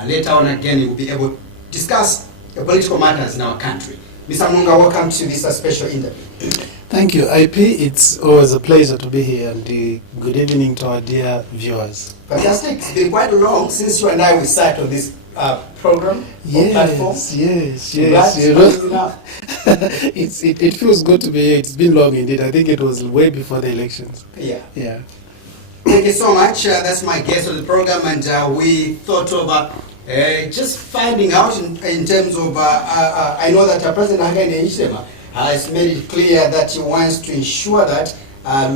And later on again, we'll be able to discuss the political matters in our country. Mr. Mulunga, welcome to this special interview. Thank you, IP. It's always a pleasure to be here, and good evening to our dear viewers. Fantastic. It's been quite long since you and I sat on this program or platform. Yes. You know, it feels good to be here. It's been long indeed. I think it was way before the elections. Yeah. Thank you so much. That's my guest on the program, and we thought of just finding out in terms of, I know that President Hakainde Hichilema has made it clear that he wants to ensure that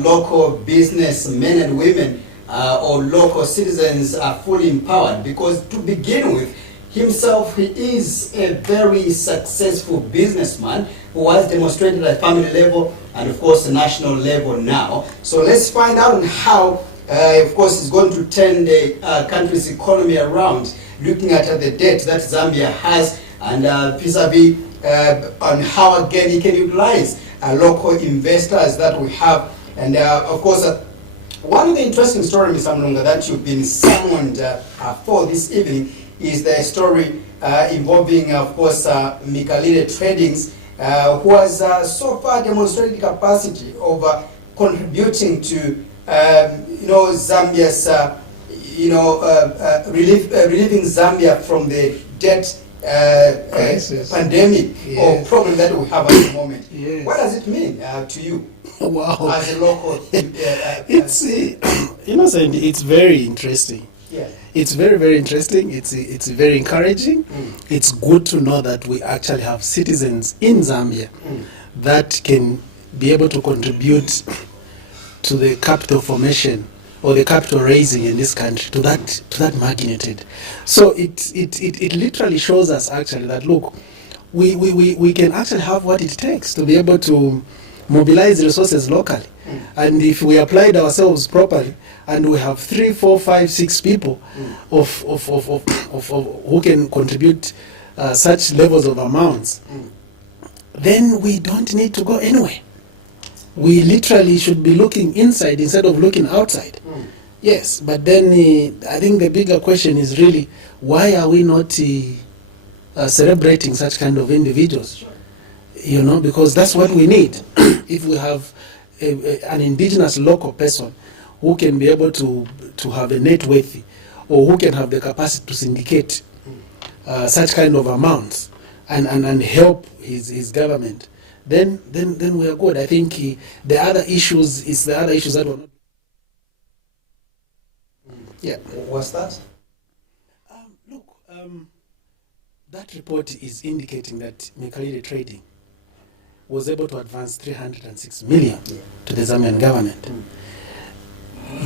local businessmen and women or local citizens are fully empowered, because to begin with, himself, he is a very successful businessman who has demonstrated at family level and of course the national level now. So let's find out how, of course, he's going to turn the country's economy around, looking at the debt that Zambia has, and vis-a-vis on how again he can utilize local investors that we have. And of course, one of the interesting stories, Mr. Mulunga, that you've been summoned for this evening is the story involving, of course, Mikalile Tradings, who has so far demonstrated capacity of contributing to, Zambia's, relieving Zambia from the debt pandemic or problem that we have at the moment. Yes. What does it mean to you? Wow. As a local, it's Sandy, it's very interesting. Yeah. It's very, very interesting. It's very encouraging. It's good to know that we actually have citizens in Zambia that can be able to contribute to the capital formation or the capital raising in this country to that magnitude. So it literally shows us actually that, look, we can actually have what it takes to be able to mobilize resources locally. And if we applied ourselves properly, and we have 3, 4, 5, 6 people of who can contribute such levels of amounts, then we don't need to go anywhere. We literally should be looking inside instead of looking outside. Yes, but then I think the bigger question is really, why are we not celebrating such kind of individuals? You know, because that's what we need. If we have an indigenous local person who can be able to have a net worth, or who can have the capacity to syndicate such kind of amounts and help his government, then we are good. I think the other issues that were not. Yeah. What's that? Look, that report is indicating that Mikalile Trading was able to advance 306 million to the Zambian government.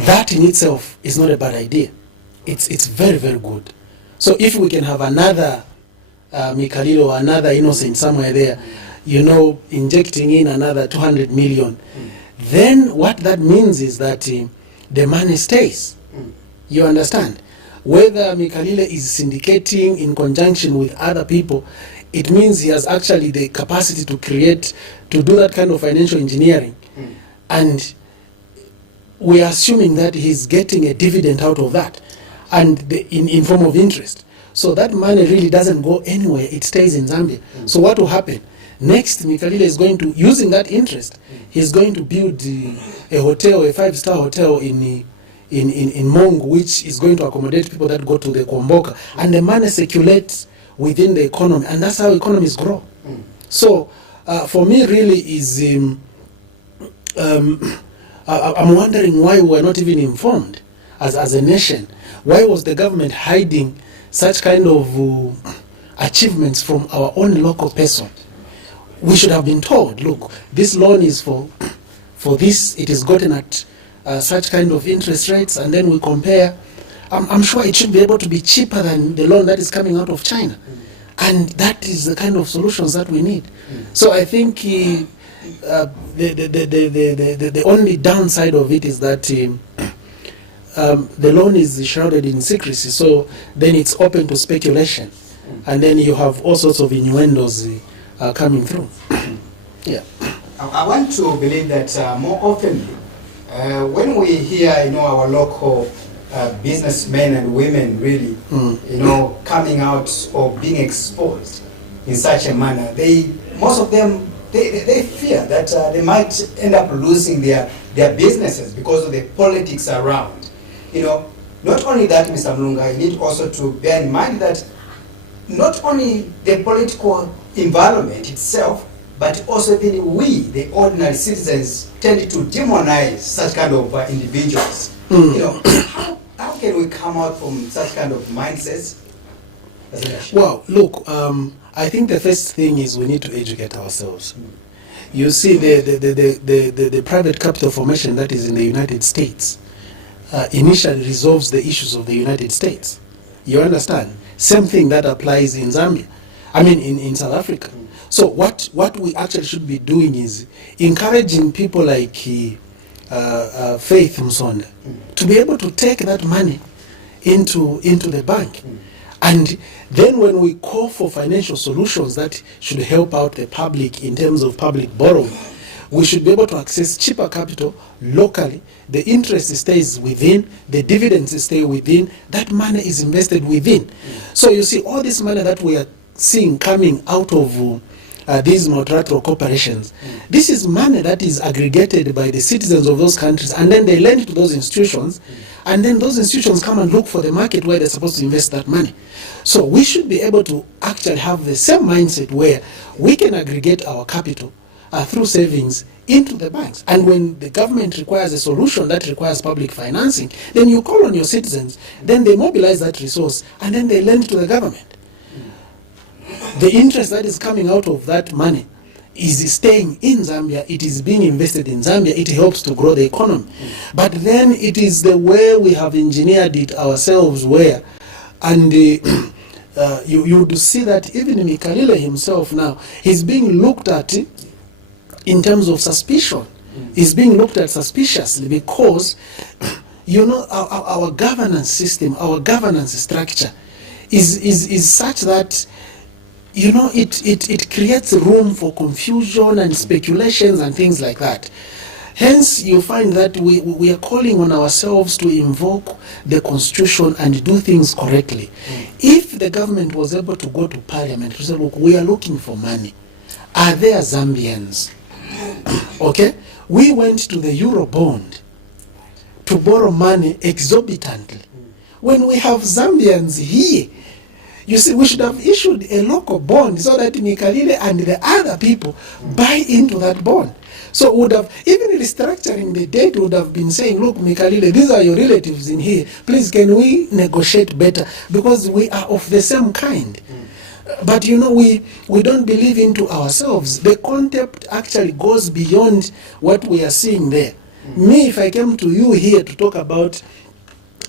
That in itself is not a bad idea. It's very, very good. So if we can have another Mikalile or another Innocent somewhere there, injecting in another 200 million, then what that means is that the money stays. You understand? Whether Mikalile is syndicating in conjunction with other people, it means he has actually the capacity to do that kind of financial engineering. And we are assuming that he's getting a dividend out of that, and in form of interest. So that money really doesn't go anywhere, it stays in Zambia. So what will happen? Next, Mikalile is going to, using that interest, he's going to build a hotel, a 5-star hotel in Mongu, which is going to accommodate people that go to the Kwamboka, and the money circulates within the economy, and that's how economies grow. So for me really is I'm wondering why we're not even informed as a nation. Why was the government hiding such kind of achievements from our own local person? We should have been told, look, this loan is for this, it is gotten at such kind of interest rates, and then we compare. I'm sure it should be able to be cheaper than the loan that is coming out of China. And that is the kind of solutions that we need. So I think the only downside of it is that the loan is shrouded in secrecy, so then it's open to speculation. And then you have all sorts of innuendos coming through. Yeah. I want to believe that more often, when we hear, our local businessmen and women really, coming out or being exposed in such a manner, most of them, they fear that they might end up losing their businesses because of the politics around. Not only that, Mr. Mulunga, you need also to bear in mind that not only the political environment itself, but also even we, the ordinary citizens, tend to demonize such kind of individuals. How can we come out from such kind of mindsets? Well, look, I think the first thing is we need to educate ourselves. You see, the private capital formation that is in the United States initially resolves the issues of the United States. You understand? Same thing that applies in Zambia. In South Africa. So what we actually should be doing is encouraging people like Faith Msonda to be able to take that money into the bank. And then when we call for financial solutions that should help out the public in terms of public borrowing, we should be able to access cheaper capital locally. The interest stays within, the dividends stay within, that money is invested within. So you see, all this money that we are seeing coming out of these multilateral corporations, this is money that is aggregated by the citizens of those countries, and then they lend to those institutions, and then those institutions come and look for the market where they're supposed to invest that money. So we should be able to actually have the same mindset where we can aggregate our capital through savings into the banks. And when the government requires a solution that requires public financing, then you call on your citizens, then they mobilize that resource, and then they lend to the government. The interest that is coming out of that money is staying in Zambia, it is being invested in Zambia, it helps to grow the economy. But then it is the way we have engineered it ourselves where, and you would see that even Mikalile himself now, he's being looked at in terms of suspicion. He's being looked at suspiciously because, our governance system, our governance structure is such that it creates room for confusion and speculations and things like that. Hence, you find that we are calling on ourselves to invoke the Constitution and do things correctly. If the government was able to go to Parliament to say, look, we are looking for money. Are there Zambians? Okay? We went to the Eurobond to borrow money exorbitantly. When we have Zambians here, you see, we should have issued a local bond so that Mikalile and the other people buy into that bond. So would have, even restructuring the debt would have been saying, look, Mikalile, these are your relatives in here. Please, can we negotiate better? Because we are of the same kind. But we don't believe into ourselves. The concept actually goes beyond what we are seeing there. Me, if I came to you here to talk about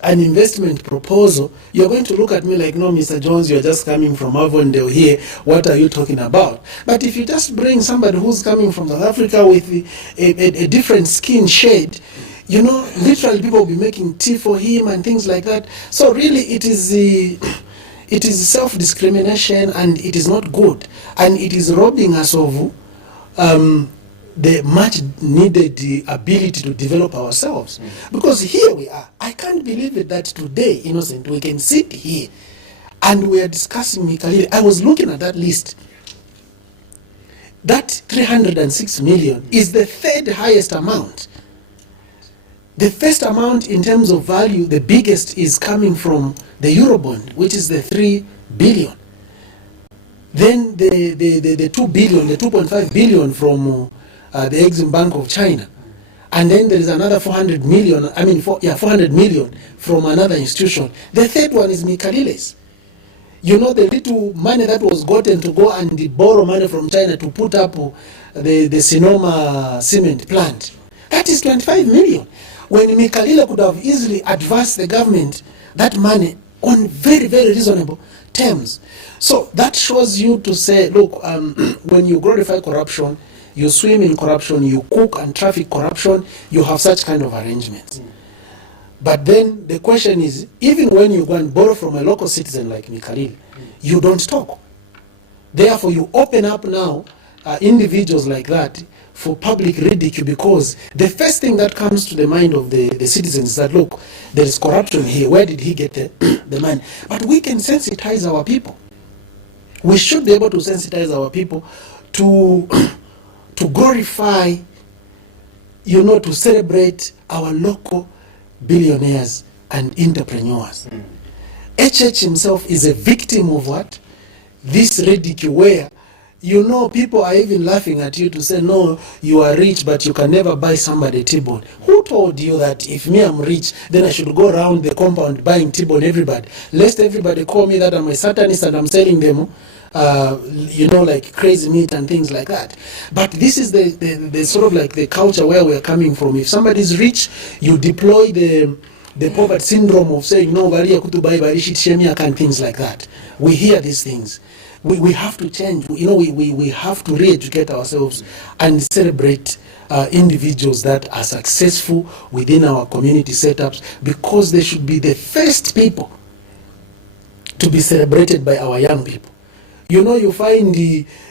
an investment proposal, you're going to look at me like, no, Mr. Jones, you're just coming from Avondale here. What are you talking about? But if you just bring somebody who's coming from South Africa with a different skin shade, literally people will be making tea for him and things like that. So really it is self-discrimination, and it is not good. And it is robbing us of the much needed ability to develop ourselves. Because here we are. I can't believe it that today, Innocent, we can sit here and we are discussing Mikalile. I was looking at that list. That 306 million is the third highest amount. The first amount in terms of value, the biggest, is coming from the Eurobond, which is the 3 billion. Then the 2 billion, the 2.5 billion from the Exim Bank of China. And then there is another 400 million, 400 million from another institution. The third one is Mikalile's. The little money that was gotten to go and borrow money from China to put up the Sinoma cement plant. That is 25 million. When Mikalile could have easily advanced the government that money on very, very reasonable terms. So that shows you to say, look, when you glorify corruption, you swim in corruption, you cook and traffic corruption, you have such kind of arrangements. But then the question is, even when you go and borrow from a local citizen like Mikalile, you don't talk. Therefore, you open up now individuals like that for public ridicule, because the first thing that comes to the mind of the citizens is that, look, there is corruption here. Where did he get the money? But we can sensitize our people. We should be able to sensitize our people to glorify, to celebrate our local billionaires and entrepreneurs. HH himself is a victim of what? This ridicule where, people are even laughing at you to say, no, you are rich, but you can never buy somebody T-bone. Who told you that if me I'm rich, then I should go around the compound buying T-bone everybody? Lest everybody call me that I'm a Satanist and I'm selling them, like crazy meat and things like that. But this is the sort of like the culture where we're coming from. If somebody's rich, you deploy the poverty syndrome of saying, no, and things like that. We hear these things. We have to change. We have to re-educate ourselves and celebrate individuals that are successful within our community setups, because they should be the first people to be celebrated by our young people. You find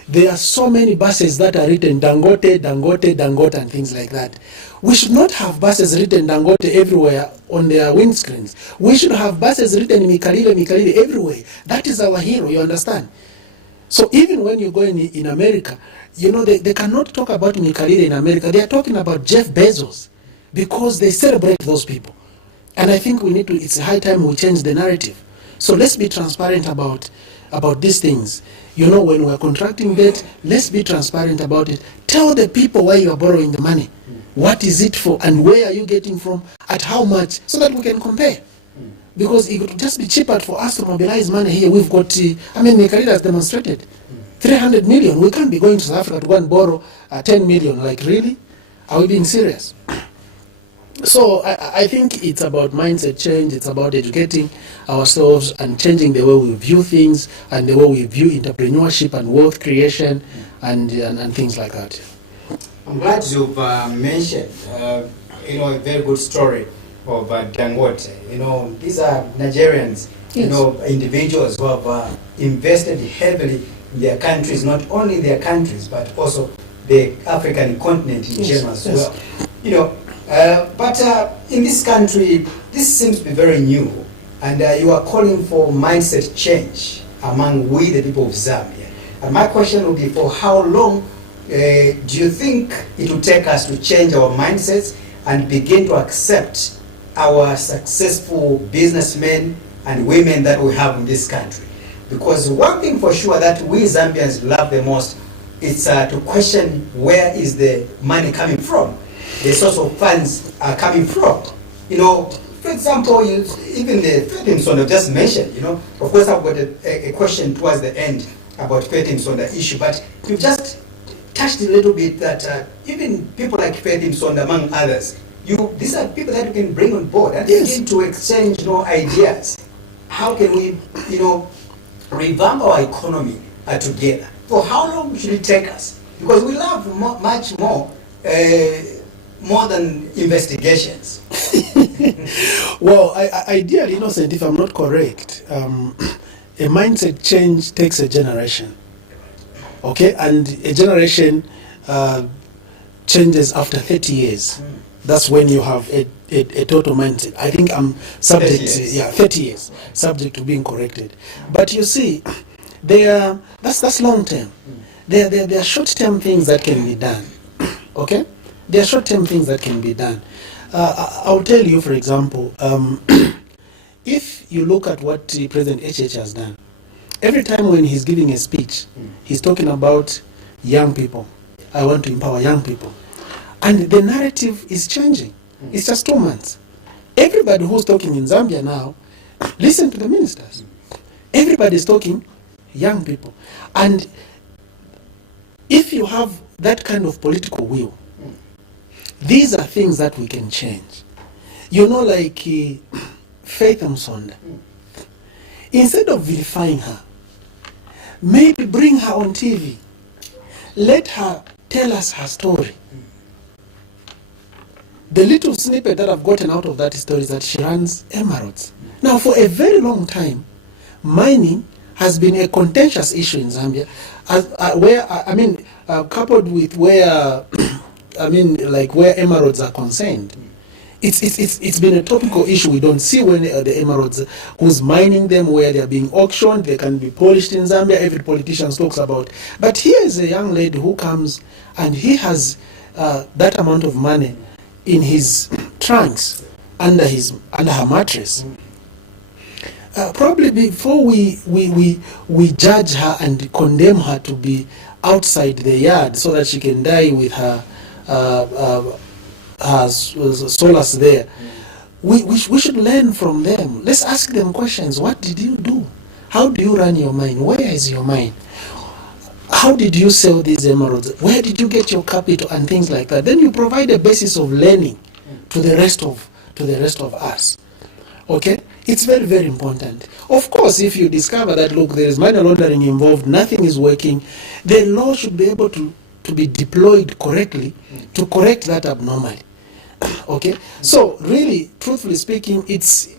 there are so many buses that are written Dangote, Dangote, Dangote, and things like that. We should not have buses written Dangote everywhere on their windscreens. We should have buses written Mikalile everywhere. That is our hero, you understand? So even when you go in America, they cannot talk about Mikalile in America. They are talking about Jeff Bezos, because they celebrate those people. And I think it's high time we change the narrative. So let's be transparent about these things. When we're contracting debt, let's be transparent about it. Tell the people why you are borrowing the money. What is it for, and where are you getting from, at how much, so that we can compare. Because it would just be cheaper for us to mobilize money here. We've got, Nicaragua has demonstrated 300 million. We can't be going to South Africa to go and borrow 10 million. Like, really? Are we being serious? So I think it's about mindset change. It's about educating ourselves and changing the way we view things and the way we view entrepreneurship and wealth creation and things like that. I'm glad you've mentioned, a very good story of Dangote. These are Nigerians, Yes. Individuals who have invested heavily in their countries, not only their countries, but also the African continent in general as well. But in this country, this seems to be very new, and you are calling for mindset change among we, the people of Zambia. And my question would be, for how long do you think it will take us to change our mindsets and begin to accept our successful businessmen and women that we have in this country? Because one thing for sure that we Zambians love the most is to question, where is the money coming from? The source of funds are coming from. For example, even the Fetimson I've just mentioned, of course I've got a question towards the end about Fetimson, the issue, but you've just touched a little bit that even people like Fetimson, among others, these are people that you can bring on board and begin to exchange ideas. How can we, revamp our economy together? For how long should it take us? Because we love much more than investigations. Well, ideally, Innocent, if I'm not correct, a mindset change takes a generation. Okay, and a generation changes after 30 years. That's when you have a total mindset. I think I'm subject 30 years, subject to being corrected. But you see, that's long term. There are short term things that can be done. Okay, there are short term things that can be done. I'll tell you, for example, if you look at what President HH has done, every time when he's giving a speech, he's talking about young people. I want to empower young people. And the narrative is changing. It's just 2 months. Everybody who's talking in Zambia now, listen to the ministers. Everybody's talking young people. And if you have that kind of political will, these are things that we can change. Like Faith Msonda, instead of vilifying her, maybe bring her on TV. Let her tell us her story. The little snippet that I've gotten out of that story is that she runs emeralds. Now, for a very long time, mining has been a contentious issue in Zambia, coupled with where, like where emeralds are concerned. It's been a topical issue. We don't see when the emeralds, who's mining them, where they are being auctioned, they can be polished in Zambia, every politician talks about. But here is a young lady who comes and he has that amount of money in his trunks, under her mattress. Probably before we judge her and condemn her to be outside the yard so that she can die with her solace there, we should learn from them. Let's ask them questions. What did you do? How do you run your mine? Where is your mine? How did you sell these emeralds? Where did you get your capital and things like that? Then you provide a basis of learning to the rest of us. Okay? It's very, very important. Of course, if you discover that, look, there is money laundering involved, nothing is working, the law should be able to be deployed correctly to correct that abnormality. Okay? So, really, truthfully speaking,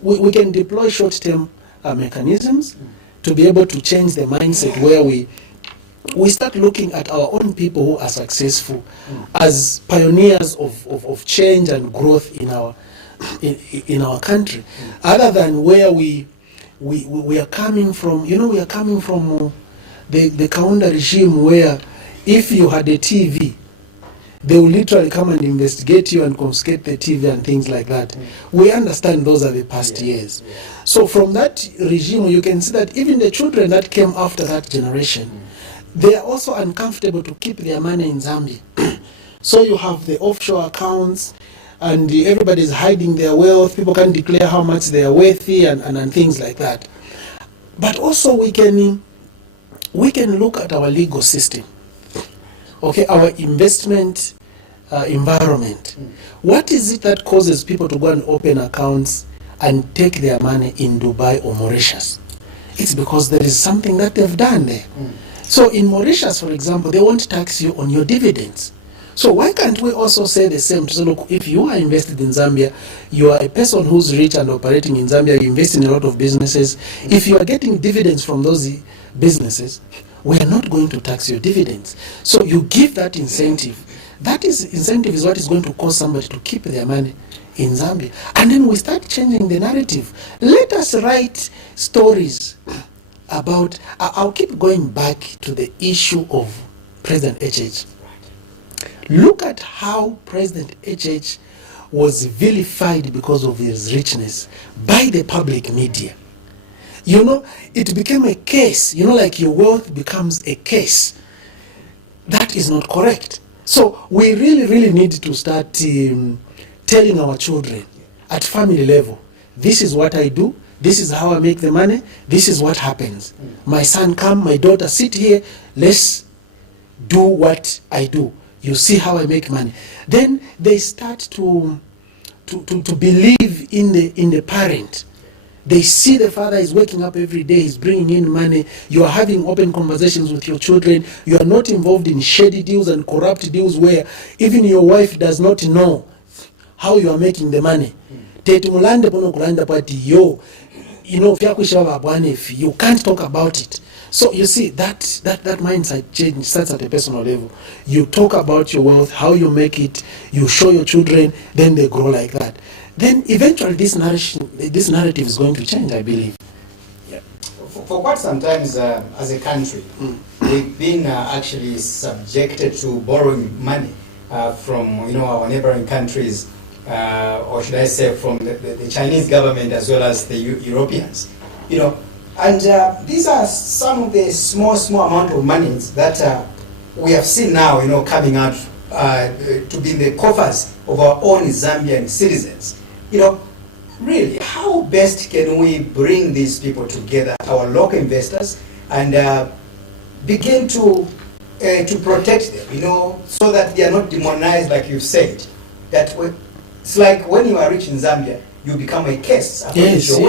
we can deploy short-term mechanisms to be able to change the mindset where we start looking at our own people who are successful as pioneers of change and growth in our country, other than where we are coming from. You know, we are coming from the Kaunda regime, where if you had a TV, they will literally come and investigate you and confiscate the TV and things like that. We understand those are the past years. So from that regime, you can see that even the children that came after that generation, they are also uncomfortable to keep their money in Zambia. So you have the offshore accounts, and everybody is hiding their wealth. People can't declare how much they are worthy and things like that. But also we can look at our legal system. Okay, our investment environment. What is it that causes people to go and open accounts and take their money in Dubai or Mauritius? It's because there is something that they've done there. So in Mauritius, for example, they won't tax you on your dividends. So why can't we also say the same? So look, if you are invested in Zambia, you are a person who's rich and operating in Zambia, you invest in a lot of businesses. If you are getting dividends from those businesses, we are not going to tax your dividends. So you give that incentive. That incentive is what is going to cause somebody to keep their money in Zambia. And then we start changing the narrative. Let us write stories about, I'll keep going back to the issue of President HH. Look at how President HH was vilified because of his richness by the public media. You know, it became a case, like your wealth becomes a case. That is not correct. So we really, really need to start telling our children at family level, this is what I do, this is how I make the money, this is what happens. My son come, my daughter sit here, let's do what I do. You see how I make money. Then they start to believe in the parent. They see the father is waking up every day, he's bringing in money. You are having open conversations with your children. You are not involved in shady deals and corrupt deals where even your wife does not know how you are making the money. You can't talk about it. So you see, that mindset change starts at a personal level. You talk about your wealth, how you make it, you show your children, then they grow like that. Then eventually this narrative is going to change, I believe. Yeah. For quite some time as a country, we've been actually subjected to borrowing money from our neighboring countries, or should I say from the Chinese government as well as the Europeans. And these are some of the small amount of money that we have seen now, coming out to be in the coffers of our own Zambian citizens. Really, how best can we bring these people together, our local investors, and begin to protect them, so that they are not demonized, like you've said. That it's like when you are rich in Zambia, you become a case. Yes. You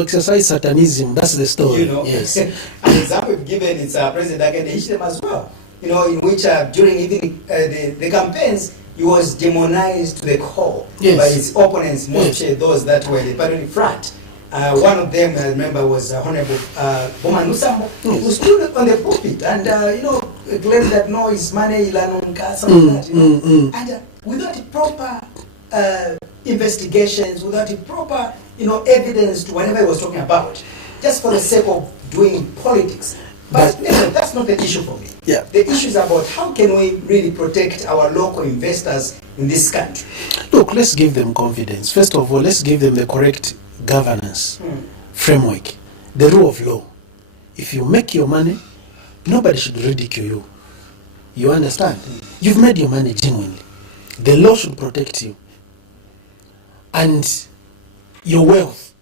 exercise satanism. That's the story. Yes. An example given is President Hakainde as well. In which during even the campaigns, he was demonized to the core by his opponents, mostly those that were the party front. One of them, I remember, was Honorable Boman Musambo, who stood on the pulpit and, claimed that no, it's money, something like that, And without proper investigations, without proper, evidence to whatever he was talking about, just for the sake of doing politics. But that's not the issue for me. Yeah. The issue is about how can we really protect our local investors in this country. Look, let's give them confidence. First of all, let's give them the correct governance framework, the rule of law. If you make your money, nobody should ridicule you. You understand? You've made your money genuinely. The law should protect you. And your wealth,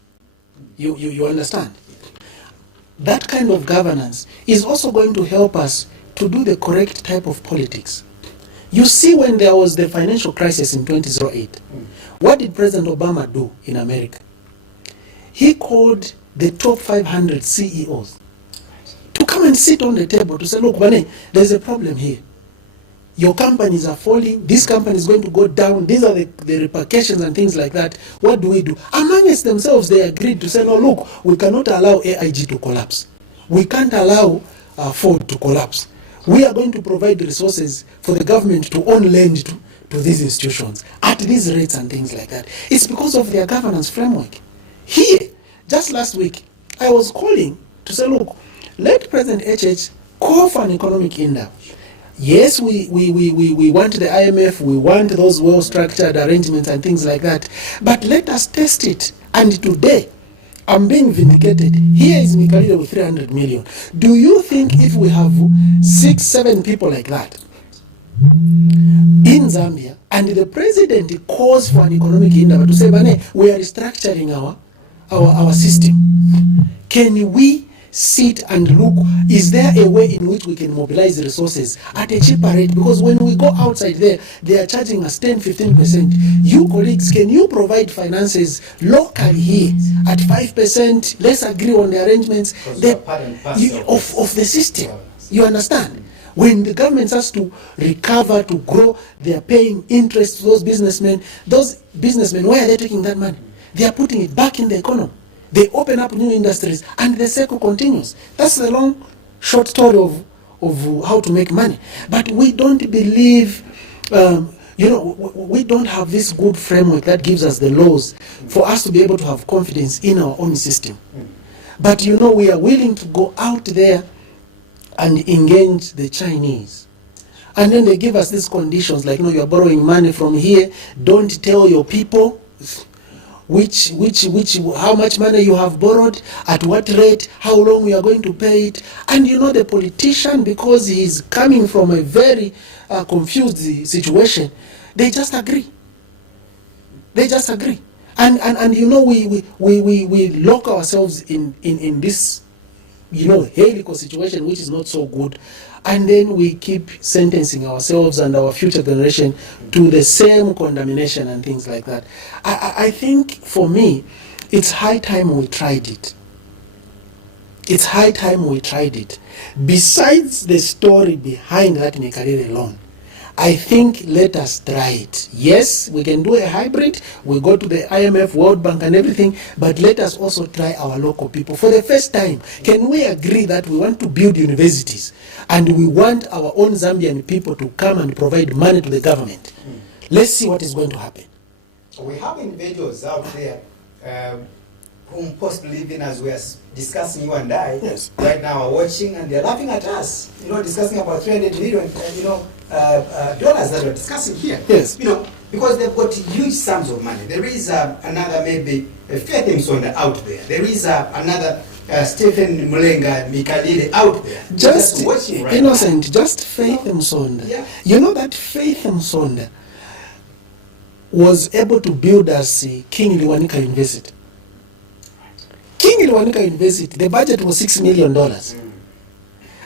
you understand? That kind of governance is also going to help us to do the correct type of politics. You see, when there was the financial crisis in 2008, what did President Obama do in America? He called the top 500 CEOs to come and sit on the table to say, look, Bane, there's a problem here. Your companies are falling, this company is going to go down, these are the repercussions and things like that. What do we do? Amongst themselves, they agreed to say, no, look, we cannot allow AIG to collapse. We can't allow Ford to collapse. We are going to provide resources for the government to own land to these institutions at these rates and things like that. It's because of their governance framework. Here, just last week, I was calling to say, look, let President HH call for an economic index. Yes, we want the IMF, we want those well-structured arrangements and things like that, but let us test it. And today, I'm being vindicated. Here is Mikalile with 300 million. Do you think if we have 6-7 people like that in Zambia, and the president calls for an economic index to say, Bane, we are restructuring our system, can we sit and look, is there a way in which we can mobilize resources at a cheaper rate? Because when we go outside there, they are charging us 10-15%. You colleagues, can you provide finances locally here at 5%? Let's agree on the arrangements of the system. You understand? When the government has to recover, to grow, they are paying interest to those businessmen. Those businessmen, where are they taking that money? They are putting it back in the economy. They open up new industries, and the cycle continues. That's the long, short story of how to make money. But we don't believe, we don't have this good framework that gives us the laws for us to be able to have confidence in our own system. But we are willing to go out there and engage the Chinese. And then they give us these conditions, like, you are borrowing money from here, don't tell your people how much money you have borrowed, at what rate, how long we are going to pay it. And the politician, because he's coming from a very confused situation, they just agree. And we lock ourselves in this helical situation, which is not so good, and then we keep sentencing ourselves and our future generation to the same condemnation and things like that. I think, for me, it's high time we tried it. It's high time we tried it. Besides the story behind that Mikalile loan, I think let us try it. Yes, we can do a hybrid. We go to the IMF, World Bank and everything, but let us also try our local people. For the first time, can we agree that we want to build universities and we want our own Zambian people to come and provide money to the government? Let's see what is going to happen. We have individuals out there whom possibly, even as we are discussing, you and I, yes, right now are watching, and they're laughing at us, discussing about 300 million, dollars that we're discussing here. Yes. Because they've got huge sums of money. There is another maybe Faith Msonda out there. There is another Stephen Mulunga, Mikalile out there. Just watching right innocent, now. just Faith Msonda. Yeah. You know that Faith Msonda was able to build us King Liwanika University. King Liwanika University, the budget was $6 million.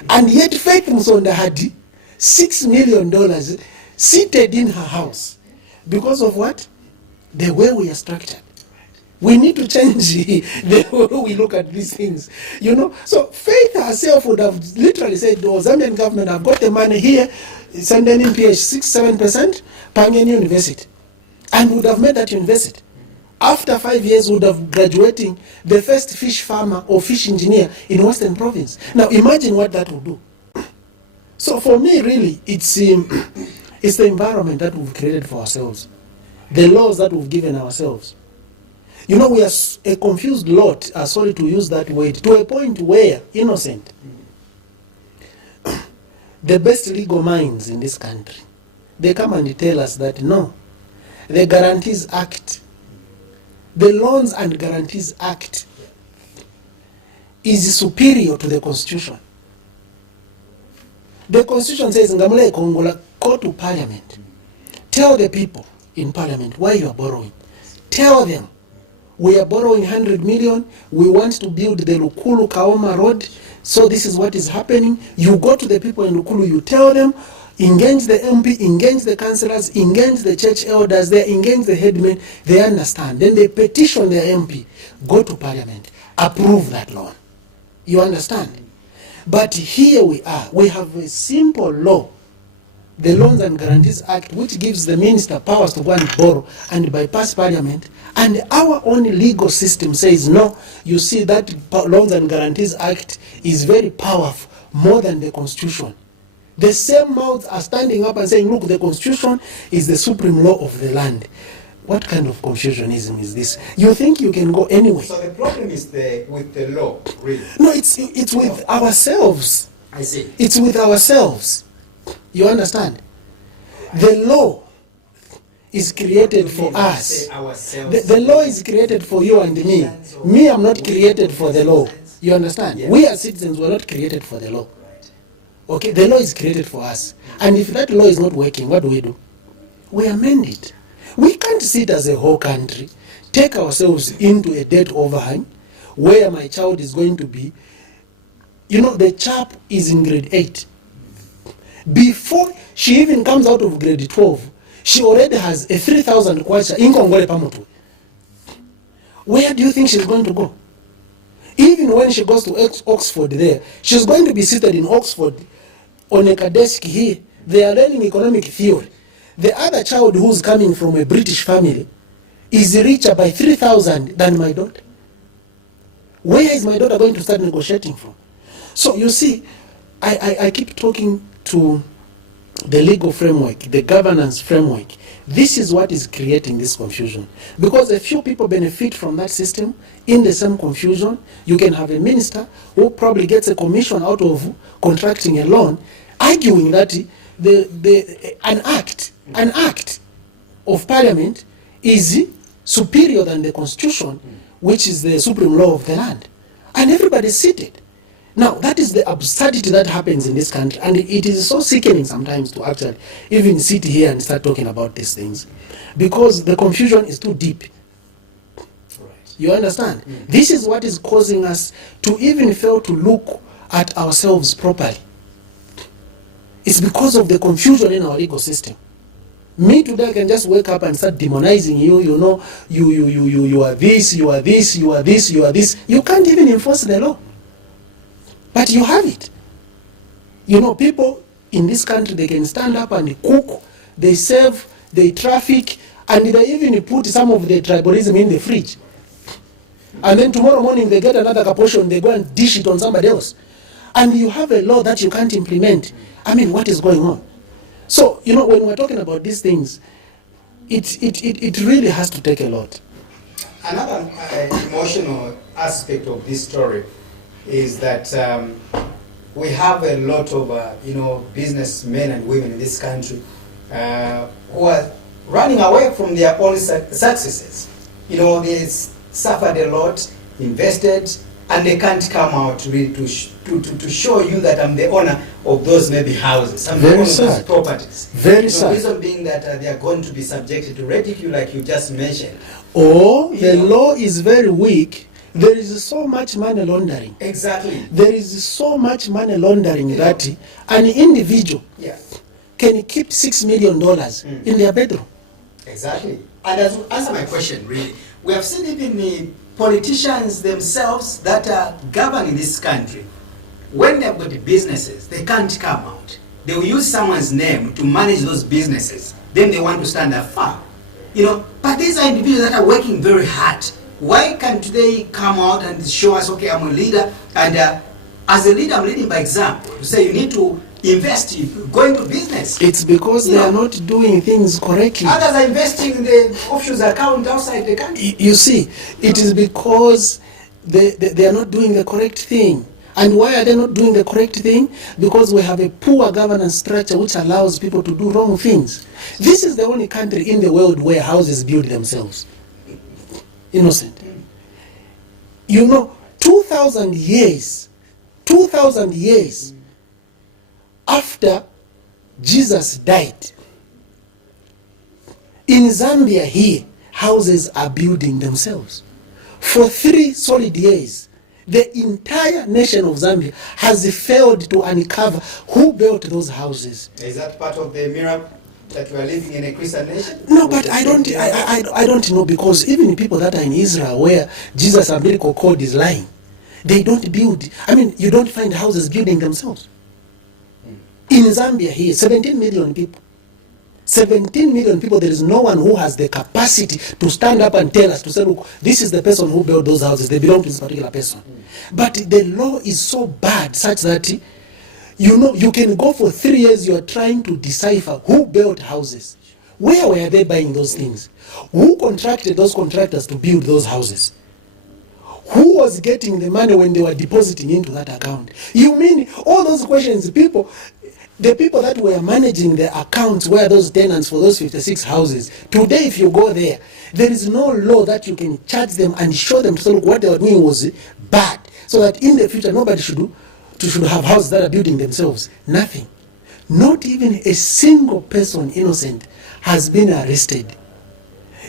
And yet Faith Msonda had $6 million seated in her house. Because of what? The way we are structured. We need to change the way we look at these things. So Faith herself would have literally said, the Zambian government, I've got the money here, sending in PH 6-7%, Pangen University. And would have made that university. After 5 years, would have graduating the first fish farmer or fish engineer in Western Province. Now imagine what that would do. So for me, really, it's the environment that we've created for ourselves, the laws that we've given ourselves. You know, we are a confused lot, sorry to use that word, to a point where innocent. The best legal minds in this country, they come and tell us that no, the Guarantees Act, the Loans and Guarantees Act is superior to the Constitution. The Constitution says, Ngamule Kongola, go to Parliament. Tell the people in Parliament why you are borrowing. Tell them, we are borrowing 100 million, we want to build the Lukulu Kaoma Road, so this is what is happening. You go to the people in Lukulu, you tell them, engage the MP, engage the councillors, engage the church elders, they engage the headmen, they understand. Then they petition their MP, go to Parliament, approve that loan. You understand? But here we are, we have a simple law, the Loans and Guarantees Act, which gives the minister powers to go and borrow and bypass Parliament, and our own legal system says, no, you see that Loans and Guarantees Act is very powerful, more than the Constitution. The same mouths are standing up and saying, look, the Constitution is the supreme law of the land. What kind of Confucianism is this? You think you can go anywhere? So the problem is with the law, really? No, it's with ourselves. I see. It's with ourselves. You understand? The law is created for us. The law is created for you and me. Me, I'm not created for the law. You understand? Yeah. We as citizens were not created for the law. Okay, the law is created for us. And if that law is not working, what do? We amend it. We can't sit as a whole country, take ourselves into a debt overhang, where my child is going to be. You know, the chap is in grade 8. Before she even comes out of grade 12, she already has a 3,000 kwacha in Kongole Pamutu. Where do you think she's going to go? Even when she goes to Oxford there, she's going to be seated in Oxford on a desk here. They are learning economic theory. The other child who's coming from a British family is richer by 3,000 than my daughter. Where is my daughter going to start negotiating from? So you see, I keep talking to the legal framework, the governance framework. This is what is creating this confusion. Because a few people benefit from that system in the same confusion. You can have a minister who probably gets a commission out of contracting a loan, arguing that an act of Parliament is superior than the Constitution, which is the supreme law of the land. And everybody is seated. Now, that is the absurdity that happens in this country, and it is so sickening sometimes to actually even sit here and start talking about these things, because the confusion is too deep. Right. You understand? This is what is causing us to even fail to look at ourselves properly. It's because of the confusion in our legal system. Me today, I can just wake up and start demonizing you. You know, you are this, you are this, you are this, you are this. You can't even enforce the law. But you have it. You know, people in this country, they can stand up and cook, they serve, they traffic, and they even put some of the tribalism in the fridge. And then tomorrow morning, they get another portion, they go and dish it on somebody else. And you have a law that you can't implement. I mean, what is going on? So, you know, when we're talking about these things, it really has to take a lot. Another emotional aspect of this story is that we have a lot of businessmen and women in this country who are running away from their own successes. You know, they suffered a lot, invested, and they can't come out really to show you that I'm the owner of those maybe houses, I'm the owner of those properties. Very sad. The reason being that they are going to be subjected to ridicule, like you just mentioned. Or the law is very weak. There is so much money laundering. Exactly. There is so much money laundering that an individual can keep $6 million in their bedroom. Exactly. And as to answer my question, really, we have seen even the politicians themselves that are governing this country. When they've got the businesses, they can't come out. They will use someone's name to manage those businesses. Then they want to stand afar. But these are individuals that are working very hard. Why can't they come out and show us, okay, I'm a leader, and as a leader, I'm leading by example. To say you need to invest, go into business. It's because they are not doing things correctly. Others are investing in the offshore account outside the country. You see, it is because they are not doing the correct thing. And why are they not doing the correct thing? Because we have a poor governance structure which allows people to do wrong things. This is the only country in the world where houses build themselves. Innocent. 2,000 years after Jesus died, in Zambia here, houses are building themselves. For 3 solid years, the entire nation of Zambia has failed to uncover who built those houses. Is that part of the miracle that we are living in a Christian nation? No, but I don't know, because even people that are in Israel where Jesus' umbilical cord is lying, they don't build. You don't find houses building themselves. In Zambia here, 17 million people. 17 million people, there is no one who has the capacity to stand up and tell us, to say, look, this is the person who built those houses, they belong to this particular person. But the law is so bad such that, you can go for 3 years, you are trying to decipher who built houses. Where were they buying those things? Who contracted those contractors to build those houses? Who was getting the money when they were depositing into that account? You mean all those questions, the people that were managing the accounts were those tenants for those 56 houses. Today, if you go there, there is no law that you can charge them and show them, so look, what they were doing was bad. So that in the future, nobody should have houses that are building themselves. Nothing. Not even a single person innocent has been arrested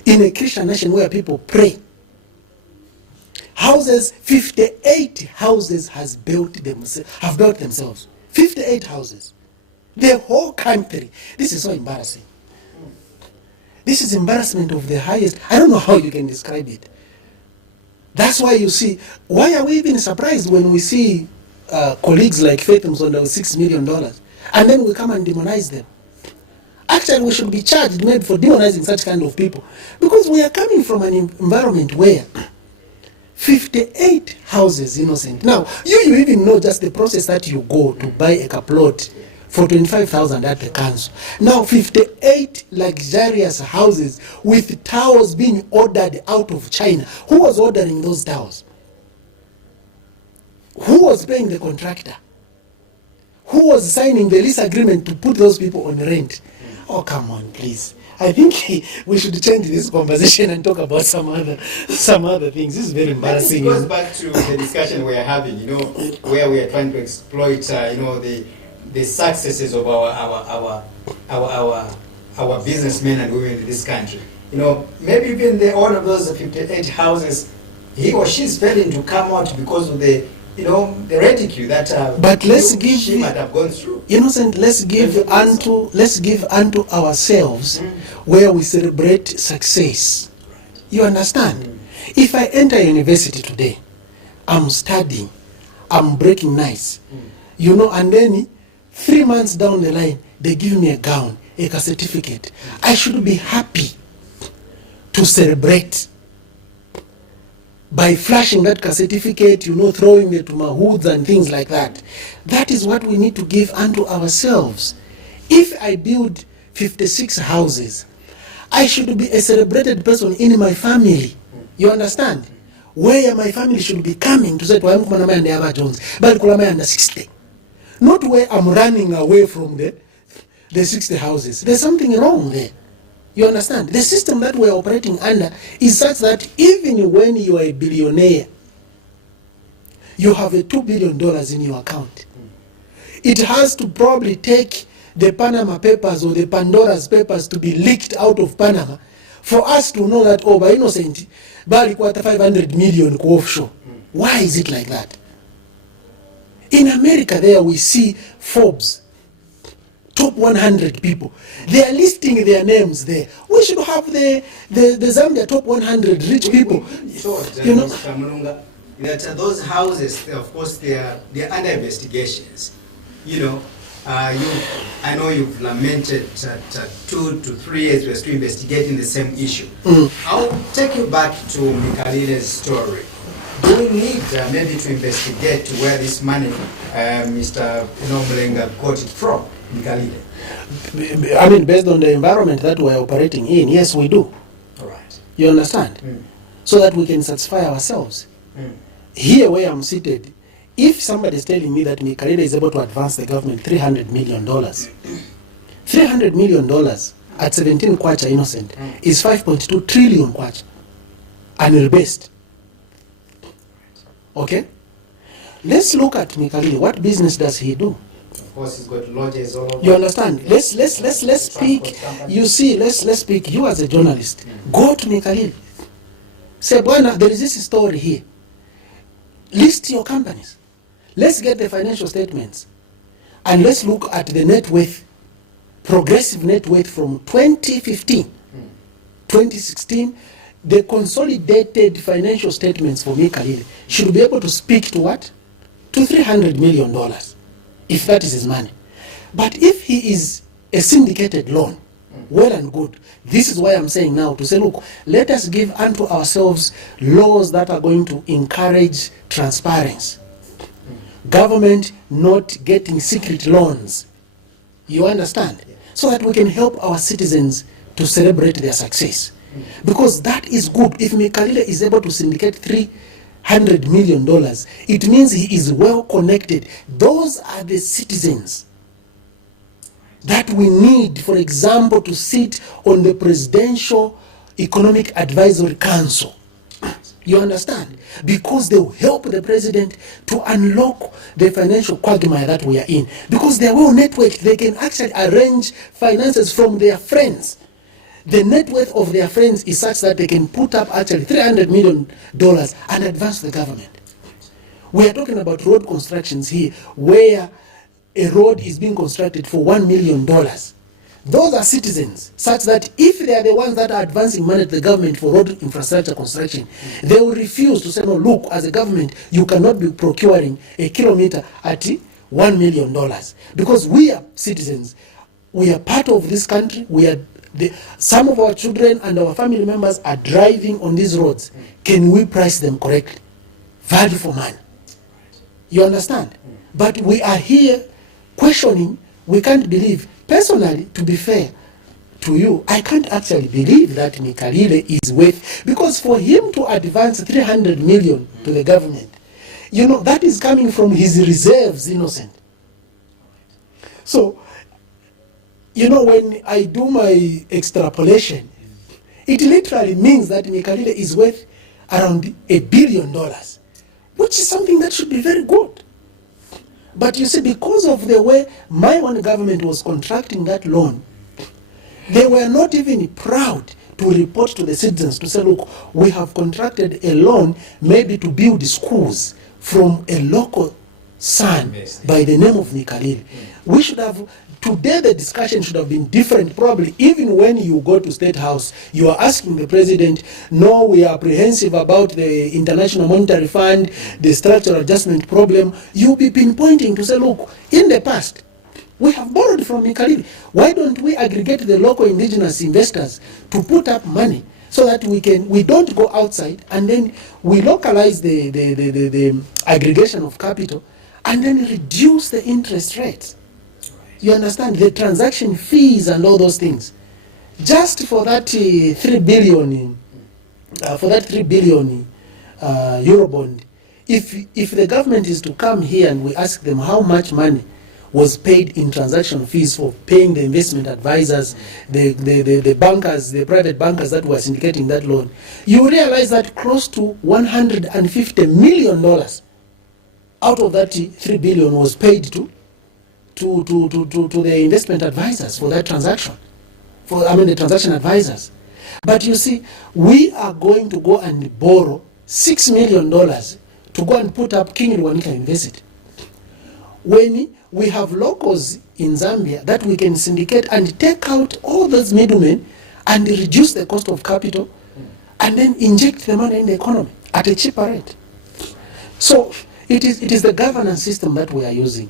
in a Christian nation where people pray. Houses, 58 houses have built themselves. 58 houses. The whole country. This is so embarrassing. This is embarrassment of the highest. I don't know how you can describe it. That's why you see, why are we even surprised when we see colleagues like Faith Msonda with $6 million, and then we come and demonize them? Actually, we should be charged maybe for demonizing such kind of people, because we are coming from an environment where 58 houses, innocent. Now, you even know just the process that you go to buy a plot for 25,000 at the council. Now, 58 luxurious houses with towers being ordered out of China. Who was ordering those towers? Who was paying the contractor? Who was signing the lease agreement to put those people on rent? Oh, come on, please. I think we should change this conversation and talk about some other things. This is very embarrassing. It goes back to the discussion we are having, where we are trying to exploit, the successes of our businessmen and women in this country. Maybe even the owner of those 58 houses, he or she is failing to come out because of the ridicule that she might have gone through. Innocent, let's give unto ourselves where we celebrate success. You understand? If I enter university today, I'm studying, I'm breaking nice, and then 3 months down the line, they give me a gown, a certificate. I should be happy to celebrate by flashing that certificate, throwing it to my hoods and things like that. That is what we need to give unto ourselves. If I build 56 houses, I should be a celebrated person in my family. You understand? Where my family should be coming to say, Jones, but under 60. Not where I'm running away from the 60 houses. There's something wrong there. You understand? The system that we're operating under is such that even when you are a billionaire, you have a $2 billion in your account. It has to probably take the Panama Papers or the Pandora's Papers to be leaked out of Panama for us to know that, by innocent, Bali quarter 500 million go offshore. Why is it like that? In America there we see Forbes, top 100 people. They are listing their names there. We should have the Zambia top 100 rich people. Mr. Mulunga, that those houses, of course, they are under investigations. I know you've lamented that 2 to 3 years we're still investigating the same issue. I'll take you back to Mikalile's story. Do we need maybe to investigate where this money, Mr. Mulunga, got it from, Mikalile? I mean, based on the environment that we're operating in, yes, we do. All right. You understand? So that we can satisfy ourselves. Here where I'm seated, if somebody is telling me that Mikalile is able to advance the government $300 million, $300 million at 17 kwacha innocent is 5.2 trillion kwacha, annual based. Okay? Let's look at Mikalile. What business does he do? Of course, he's got lodges all over. You understand? Let's speak. You see, let's speak. You as a journalist, go to Mikalile. Say, Bwana, there is this story here. List your companies. Let's get the financial statements. And let's look at the net worth, progressive net worth from 2015, 2016. The consolidated financial statements for Mikalile should be able to speak to what? To $300 million, if that is his money. But if he is a syndicated loan, well and good. This is why I'm saying now to say, look, let us give unto ourselves laws that are going to encourage transparency. Government not getting secret loans. You understand? So that we can help our citizens to celebrate their success. Because that is good. If Mikalile is able to syndicate $300 million, it means he is well connected. Those are the citizens that we need, for example, to sit on the Presidential Economic Advisory Council. You understand? Because they will help the president to unlock the financial quagmire that we are in. Because they are well networked, they can actually arrange finances from their friends. The net worth of their friends is such that they can put up actually $300 million and advance the government. We are talking about road constructions here, where a road is being constructed for $1 million. Those are citizens, such that if they are the ones that are advancing money to the government for road infrastructure construction, they will refuse to say, no, look, as a government, you cannot be procuring a kilometer at $1 million. Because we are citizens. We are part of this country. Some of our children and our family members are driving on these roads. Can we price them correctly? Value for money. You understand? But we are here questioning. We can't believe. Personally, to be fair to you, I can't actually believe that Mikalile is worth, because for him to advance 300 million to the government, you know, that is coming from his reserves, innocent. So, you know, when I do my extrapolation, it literally means that Mikalile is worth around $1 billion, which is something that should be very good. But you see, because of the way my own government was contracting that loan, they were not even proud to report to the citizens to say, look, we have contracted a loan maybe to build schools from a local son by the name of Mikalile. We should have, today the discussion should have been different. Probably even when you go to State House, you are asking the president, no, we are apprehensive about the International Monetary Fund, the structural adjustment problem. You'll be pinpointing to say, look, in the past, we have borrowed from Mikalile. Why don't we aggregate the local indigenous investors to put up money so that we don't go outside, and then we localize the aggregation of capital and then reduce the interest rates. You understand, the transaction fees and all those things. Just for that 3 billion, euro bond, if the government is to come here and we ask them how much money was paid in transaction fees for paying the investment advisors, the bankers, the private bankers that were syndicating that loan, you realize that close to $150 million out of that 3 billion was paid to the investment advisors for that transaction, the transaction advisors. But you see, we are going to go and borrow $6 million to go and put up King Rwanika University, when we have locals in Zambia that we can syndicate and take out all those middlemen and reduce the cost of capital and then inject the money in the economy at a cheaper rate. So it is the governance system that we are using.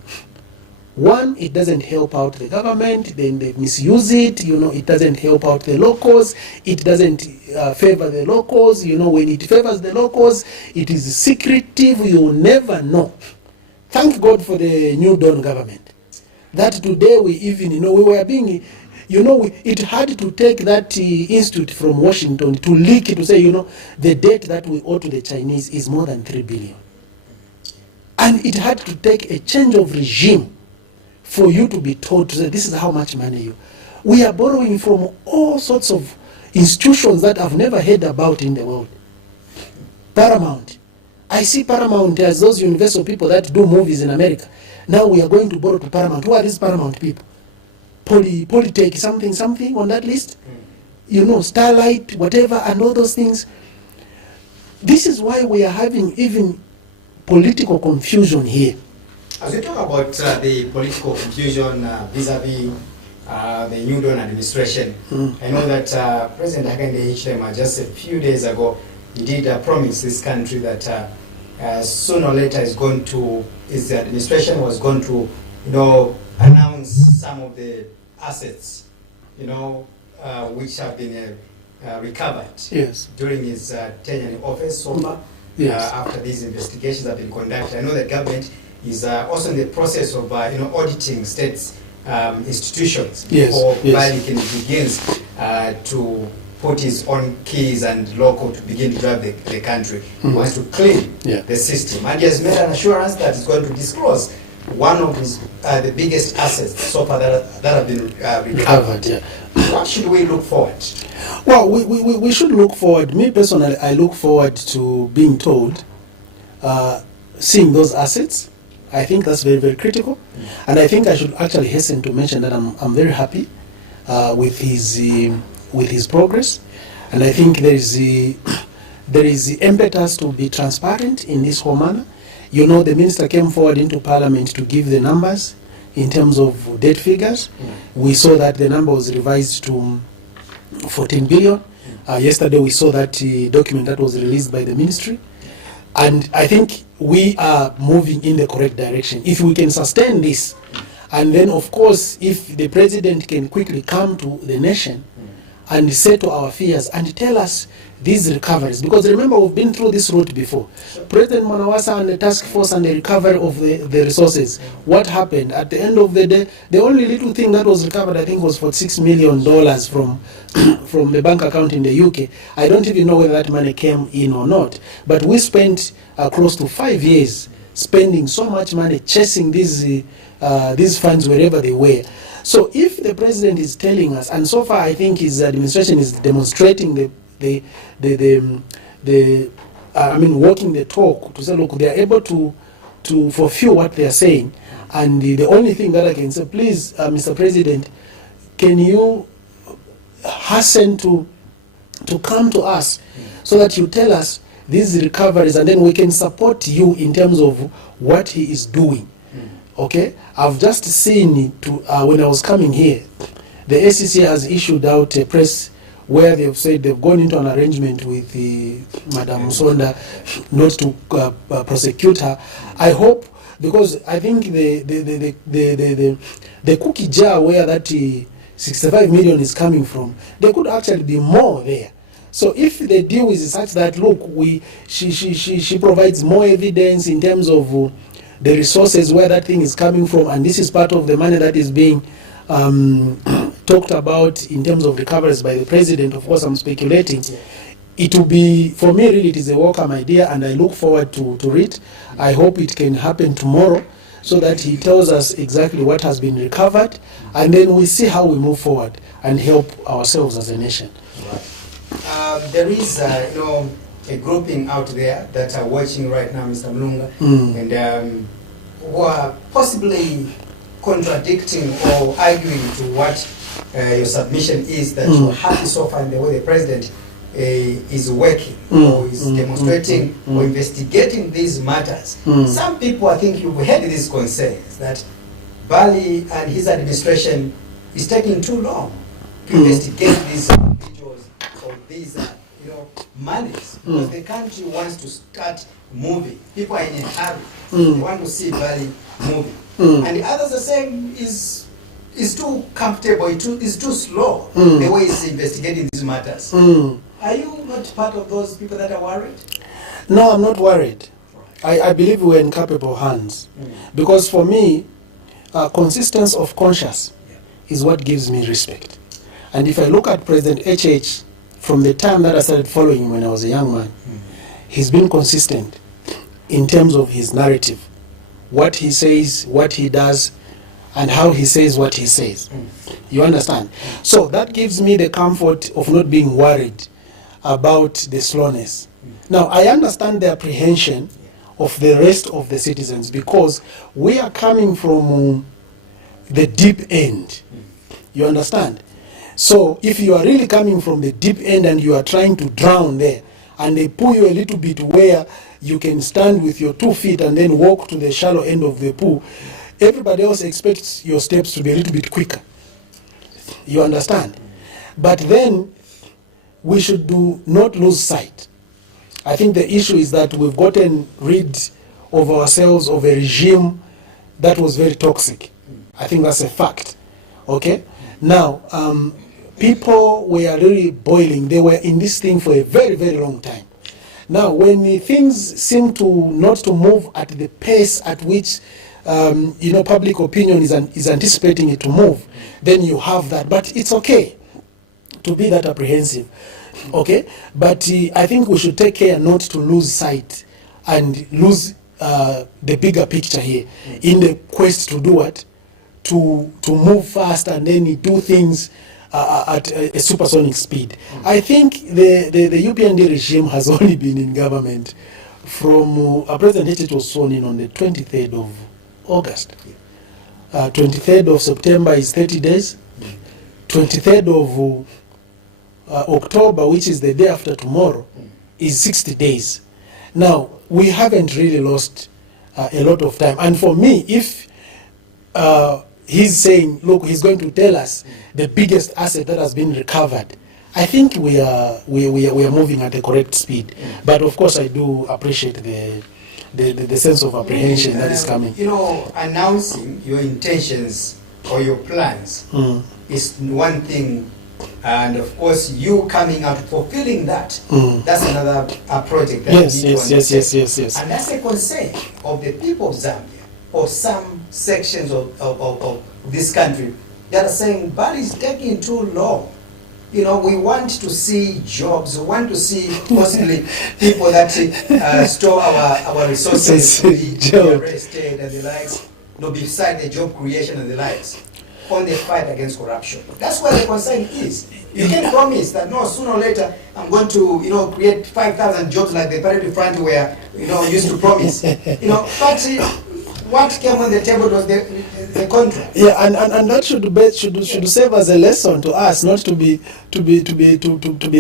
One, it doesn't help out the government, then they misuse it, it doesn't help out the locals, it doesn't favor the locals, when it favors the locals, it is secretive, you'll never know. Thank God for the New Dawn government. That today we even, we were being, it had to take that institute from Washington to leak it, to say, the debt that we owe to the Chinese is more than 3 billion. And it had to take a change of regime for you to be told to say, this is how much money we are borrowing from all sorts of institutions that I've never heard about in the world. Paramount. I see Paramount as those universal people that do movies in America. Now we are going to borrow to Paramount. Who are these Paramount people? Polytech, something on that list? Starlight, whatever, and all those things. This is why we are having even political confusion here. As we talk about the political confusion vis-a-vis the New Dawn administration, I know that President Hakainde Hichilema just a few days ago, he did promise this country that sooner or later his administration was going to, announce some of the assets, which have been recovered during his tenure in office so far. After these investigations have been conducted, I know that government is also in the process of auditing states institutions before Biden begins to put his own keys and local to begin to drive the country. He wants to clean the system, and he has made an assurance that he's going to disclose one of his the biggest assets so far that have been recovered. What should we look forward? Well, we should look forward. Me personally, I look forward to being told, seeing those assets. I think that's very, very critical. And I think I should actually hasten to mention that I'm very happy with his progress. And I think there is the impetus to be transparent in this whole manner. The minister came forward into parliament to give the numbers in terms of debt figures. We saw that the number was revised to 14 billion. Yesterday we saw that document that was released by the ministry. And I think we are moving in the correct direction. If we can sustain this, and then of course, if the president can quickly come to the nation and settle our fears and tell us these recoveries, because remember we've been through this route before. President Manawasa and the task force and the recovery of the resources, what happened? At the end of the day, the only little thing that was recovered, I think, was for $6 million from the bank account in the UK. I don't even know whether that money came in or not. But we spent close to 5 years spending so much money chasing these funds wherever they were. So if the president is telling us, and so far I think his administration is demonstrating walking the talk to say, look, they are able to fulfill what they are saying. And the only thing that I can say, please, Mr. President, can you hasten to come to us so that you tell us these recoveries, and then we can support you in terms of what he is doing. Okay, I've just seen when I was coming here, the ACC has issued out a press where they've said they've gone into an arrangement with Madam Musonda not to prosecute her. I hope, because I think the cookie jar where that 65 million is coming from, there could actually be more there. So if the deal is such that, look, she provides more evidence in terms of the resources where that thing is coming from, and this is part of the money that is being talked about in terms of recoveries by the president. Of course, I'm speculating. It will be, for me, really, it is a welcome idea, and I look forward to it. I hope it can happen tomorrow, so that he tells us exactly what has been recovered, and then we see how we move forward and help ourselves as a nation. Right. There is, a grouping out there that are watching right now, Mr. Mulunga, and who are possibly contradicting or arguing to what your submission is, that you're happy so far in the way the president is working or is demonstrating or investigating these matters. Some people, I think you've heard these concerns that Bali and his administration is taking too long to investigate these individuals or these monies, because the country wants to start moving. People are in a hurry. They want to see Bali moving. And the others are saying is too comfortable, it's too slow, the way it's investigating these matters. Are you not part of those people that are worried? No, I'm not worried. I believe we're in capable hands. Because for me, consistency of conscience is what gives me respect. And if I look at President HH, from the time that I started following him when I was a young man, he's been consistent in terms of his narrative. What he says, what he does, and how he says what he says. You understand? So that gives me the comfort of not being worried about the slowness. Now, I understand the apprehension of the rest of the citizens because we are coming from the deep end. You understand? So if you are really coming from the deep end and you are trying to drown there, and they pull you a little bit where you can stand with your 2 feet and then walk to the shallow end of the pool, everybody else expects your steps to be a little bit quicker. You understand? But then we should not lose sight. I think the issue is that we've gotten rid of ourselves of a regime that was very toxic. I think that's a fact. Okay? Now, people were really boiling. They were in this thing for a very, very long time. Now, when things seem to not to move at the pace at which public opinion is anticipating it to move, then you have that. But it's okay to be that apprehensive. Okay? But I think we should take care not to lose sight and lose the bigger picture here in the quest to do what? To move fast and then do things at a supersonic speed. I think the UPND regime has only been in government from President Hitchett was sworn in on the 23rd of August. 23rd of September is 30 days. 23rd of October, which is the day after tomorrow, is 60 days. Now, we haven't really lost a lot of time. And for me, if he's saying, look, he's going to tell us the biggest asset that has been recovered, I think we are moving at the correct speed. But of course, I do appreciate the sense of apprehension that is coming. Announcing your intentions or your plans is one thing, and of course, you coming out fulfilling that, that's another project. That Yes. And that's a concern of the people of Zambia, or some sections of this country that are saying, but it's taking too long. We want to see jobs. We want to see possibly people that store our resources to be arrested and the likes, beside the job creation and the likes, on the fight against corruption. That's where the concern is. You can promise that no, sooner or later I'm going to create 5,000 jobs like the Parity Front were used to promise. But what came on the table was the contract. Yeah, and that should serve as a lesson to us, not to be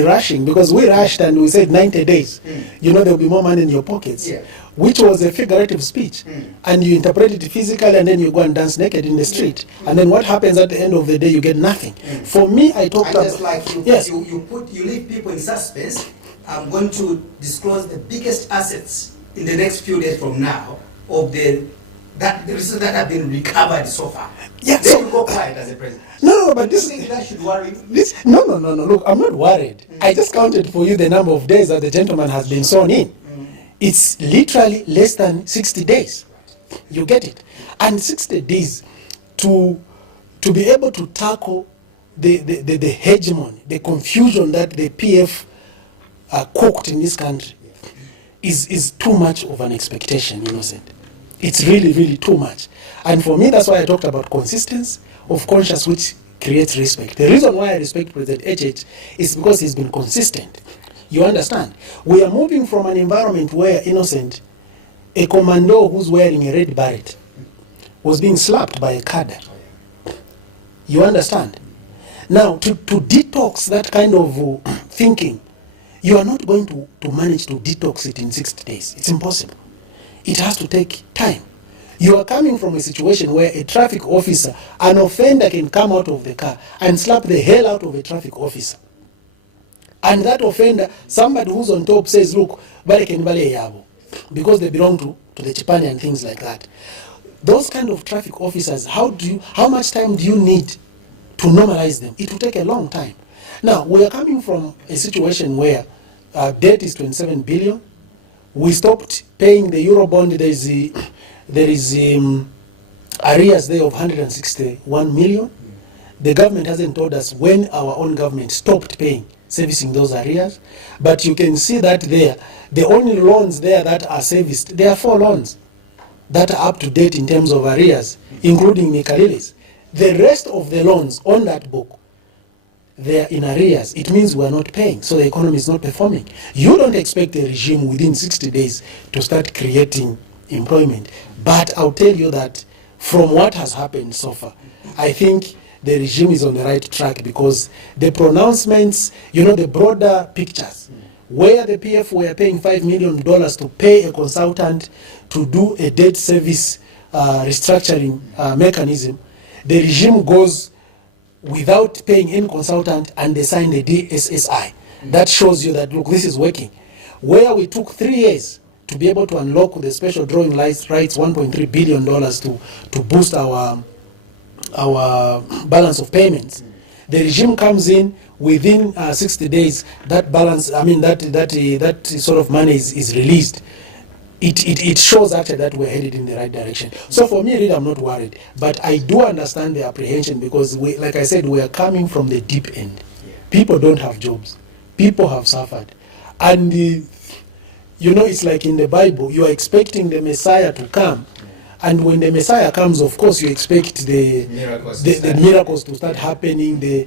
rushing, because we rushed and we said 90 days. There'll be more money in your pockets, which was a figurative speech, and you interpret it physically, and then you go and dance naked in the street, and then what happens at the end of the day? You get nothing. For me, I talked about just like you leave people in suspense. I'm going to disclose the biggest assets in the next few days from now of the resources that have been recovered so far. Yeah, then you go quiet as a president. No, but this thing that should worry No. Look, I'm not worried. I just counted for you the number of days that the gentleman has been sworn in. It's literally less than 60 days. You get it? And 60 days to be able to tackle the hegemony, the confusion that the PF cooked in this country is too much of an expectation, Innocent. It's really, really too much. And for me, that's why I talked about consistency of conscience, which creates respect. The reason why I respect President HH is because he's been consistent. You understand? We are moving from an environment where, Innocent, a commando who's wearing a red beret was being slapped by a cadre. You understand? Now, to detox that kind of thinking, you are not going to manage to detox it in 60 days. It's impossible. It has to take time. You are coming from a situation where a traffic officer, an offender can come out of the car and slap the hell out of a traffic officer. And that offender, somebody who's on top says, look, bale ken bale yabo, because they belong to the Chipani and things like that. Those kind of traffic officers, how much time do you need to normalize them? It will take a long time. Now, we are coming from a situation where debt is 27 billion. We stopped paying the Eurobond. There is arrears there of 161 million. The government hasn't told us when our own government stopped paying, servicing those arrears. But you can see that there, the only loans there that are serviced, there are 4 loans that are up to date in terms of arrears, including Mikalile's. The rest of the loans on that book, they are in arrears. It means we are not paying, so the economy is not performing. You don't expect the regime within 60 days to start creating employment. But I'll tell you that from what has happened so far, I think the regime is on the right track, because the pronouncements, the broader pictures, where the PF were paying $5 million to pay a consultant to do a debt service restructuring mechanism, the regime goes without paying any consultant and they sign the DSSI. That shows you that, look, this is working. Where we took 3 years to be able to unlock the special drawing rights, $1.3 billion to boost our balance of payments. The regime comes in within 60 days. That balance, that sort of money is released. It shows actually that we're headed in the right direction. So for me, really, I'm not worried, but I do understand the apprehension, because like I said, we are coming from the deep end. People don't have jobs. People have suffered, and it's like in the Bible, you are expecting the Messiah to come. And when the Messiah comes, of course, you expect the miracles to start happening, the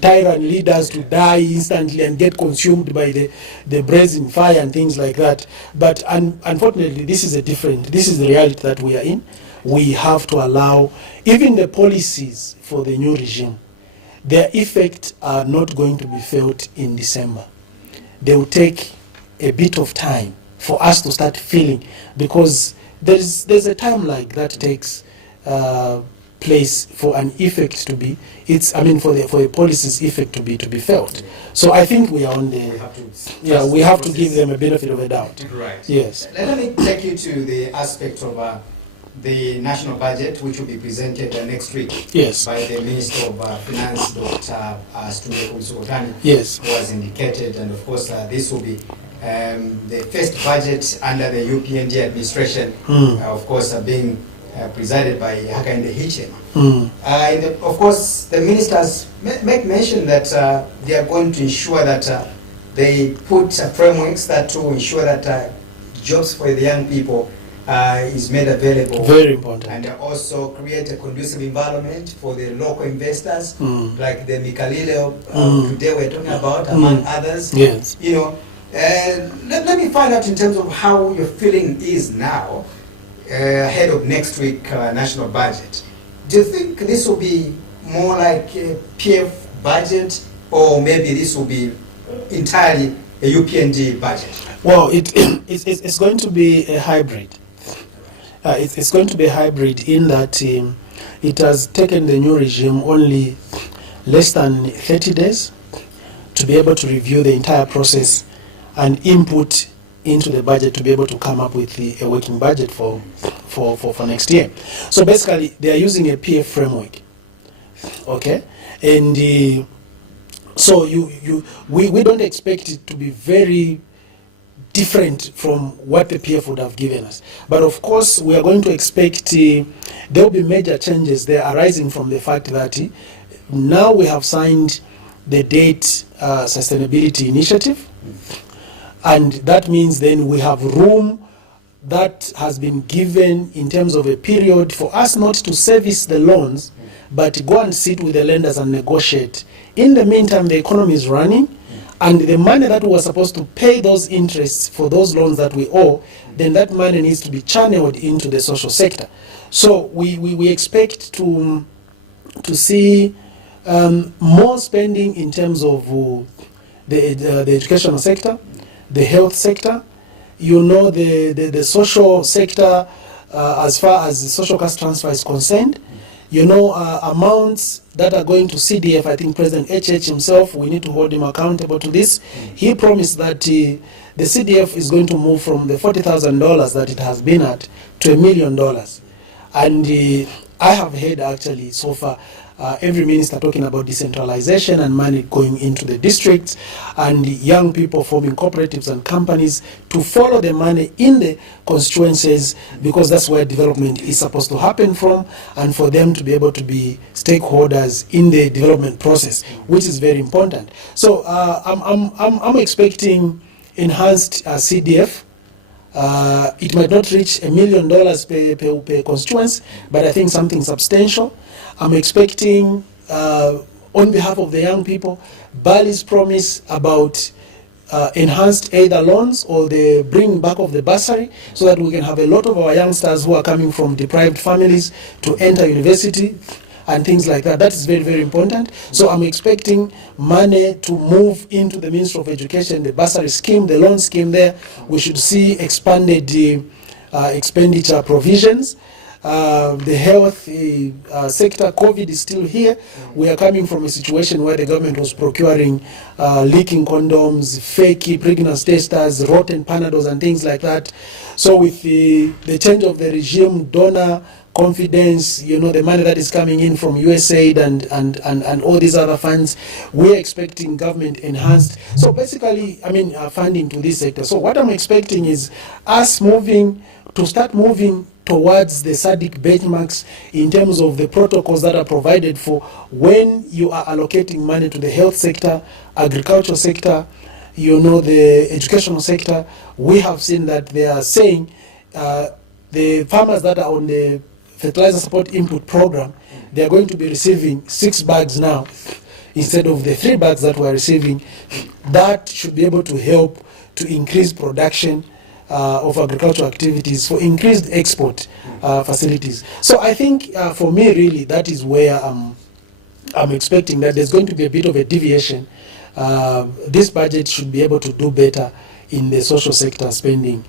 tyrant leaders to die instantly and get consumed by the brazen fire and things like that. But unfortunately, this is the reality that we are in. We have to allow, even the policies for the new regime, their effects are not going to be felt in December. They will take a bit of time for us to start feeling, because there's a time like that takes place for an effect to be. For the policy's effect to be felt. So I think we are on the. We have to give them a benefit of a doubt. Right. Yes. Let me take you to the aspect of the national budget, which will be presented next week. Yes. By the Minister of Finance, Dr. Stumbe. Yes. Who has indicated, and of course this will be the first budget under the UPND administration, of course, being presided by Hakainde Hichilema. Of course, the ministers make mention that they are going to ensure that they put frameworks that to ensure that jobs for the young people is made available. Very important. And also create a conducive environment for the local investors, like the Mikalile today we're talking about, among others. Yes. Let me find out in terms of how your feeling is now, ahead of next week national budget. Do you think this will be more like a PF budget, or maybe this will be entirely a UPND budget? Well, it's going to be a hybrid. It's going to be a hybrid in that it has taken the new regime only less than 30 days to be able to review the entire process and input into the budget to be able to come up with a working budget for next year. So basically, they are using a PF framework, okay? And so we don't expect it to be very different from what the PF would have given us. But of course, we are going to expect there will be major changes there arising from the fact that now we have signed the Debt Sustainability Initiative. And that means then we have room that has been given in terms of a period for us not to service the loans, but go and sit with the lenders and negotiate. In the meantime, the economy is running, and the money that we were supposed to pay those interests for those loans that we owe, then that money needs to be channeled into the social sector. So we expect to see more spending in terms of the educational sector, the health sector, the social sector, as far as the social cash transfer is concerned. amounts that are going to CDF. I think President HH himself, we need to hold him accountable to this. He promised that the CDF is going to move from the $40,000 that it has been at to $1 million. And I have heard actually so far every minister talking about decentralization and money going into the districts, and young people forming cooperatives and companies to follow the money in the constituencies, because that's where development is supposed to happen from, and for them to be able to be stakeholders in the development process, which is very important. So I'm expecting enhanced CDF. It might not reach $1 million per constituency, but I think something substantial. I'm expecting, on behalf of the young people, Bali's promise about enhanced either loans or the bringing back of the bursary, so that we can have a lot of our youngsters who are coming from deprived families to enter university and things like that. That is very, very important. So I'm expecting money to move into the Ministry of Education, the bursary scheme, the loan scheme there. We should see expanded expenditure provisions. The health sector, COVID is still here. We are coming from a situation where the government was procuring leaking condoms, fake pregnancy testers, rotten Panadols and things like that. So with the change of the regime, donor confidence, the money that is coming in from USAID and all these other funds, we're expecting government enhanced. So basically, funding to this sector. So what I'm expecting is us start moving towards the SADC benchmarks in terms of the protocols that are provided for when you are allocating money to the health sector, agriculture sector, the educational sector. We have seen that they are saying the farmers that are on the fertilizer support input program, they are going to be receiving 6 bags now instead of the 3 bags that we're receiving. That should be able to help to increase production of agricultural activities, for increased export facilities. So I think for me, really, that is where I'm expecting that there's going to be a bit of a deviation. This budget should be able to do better in the social sector spending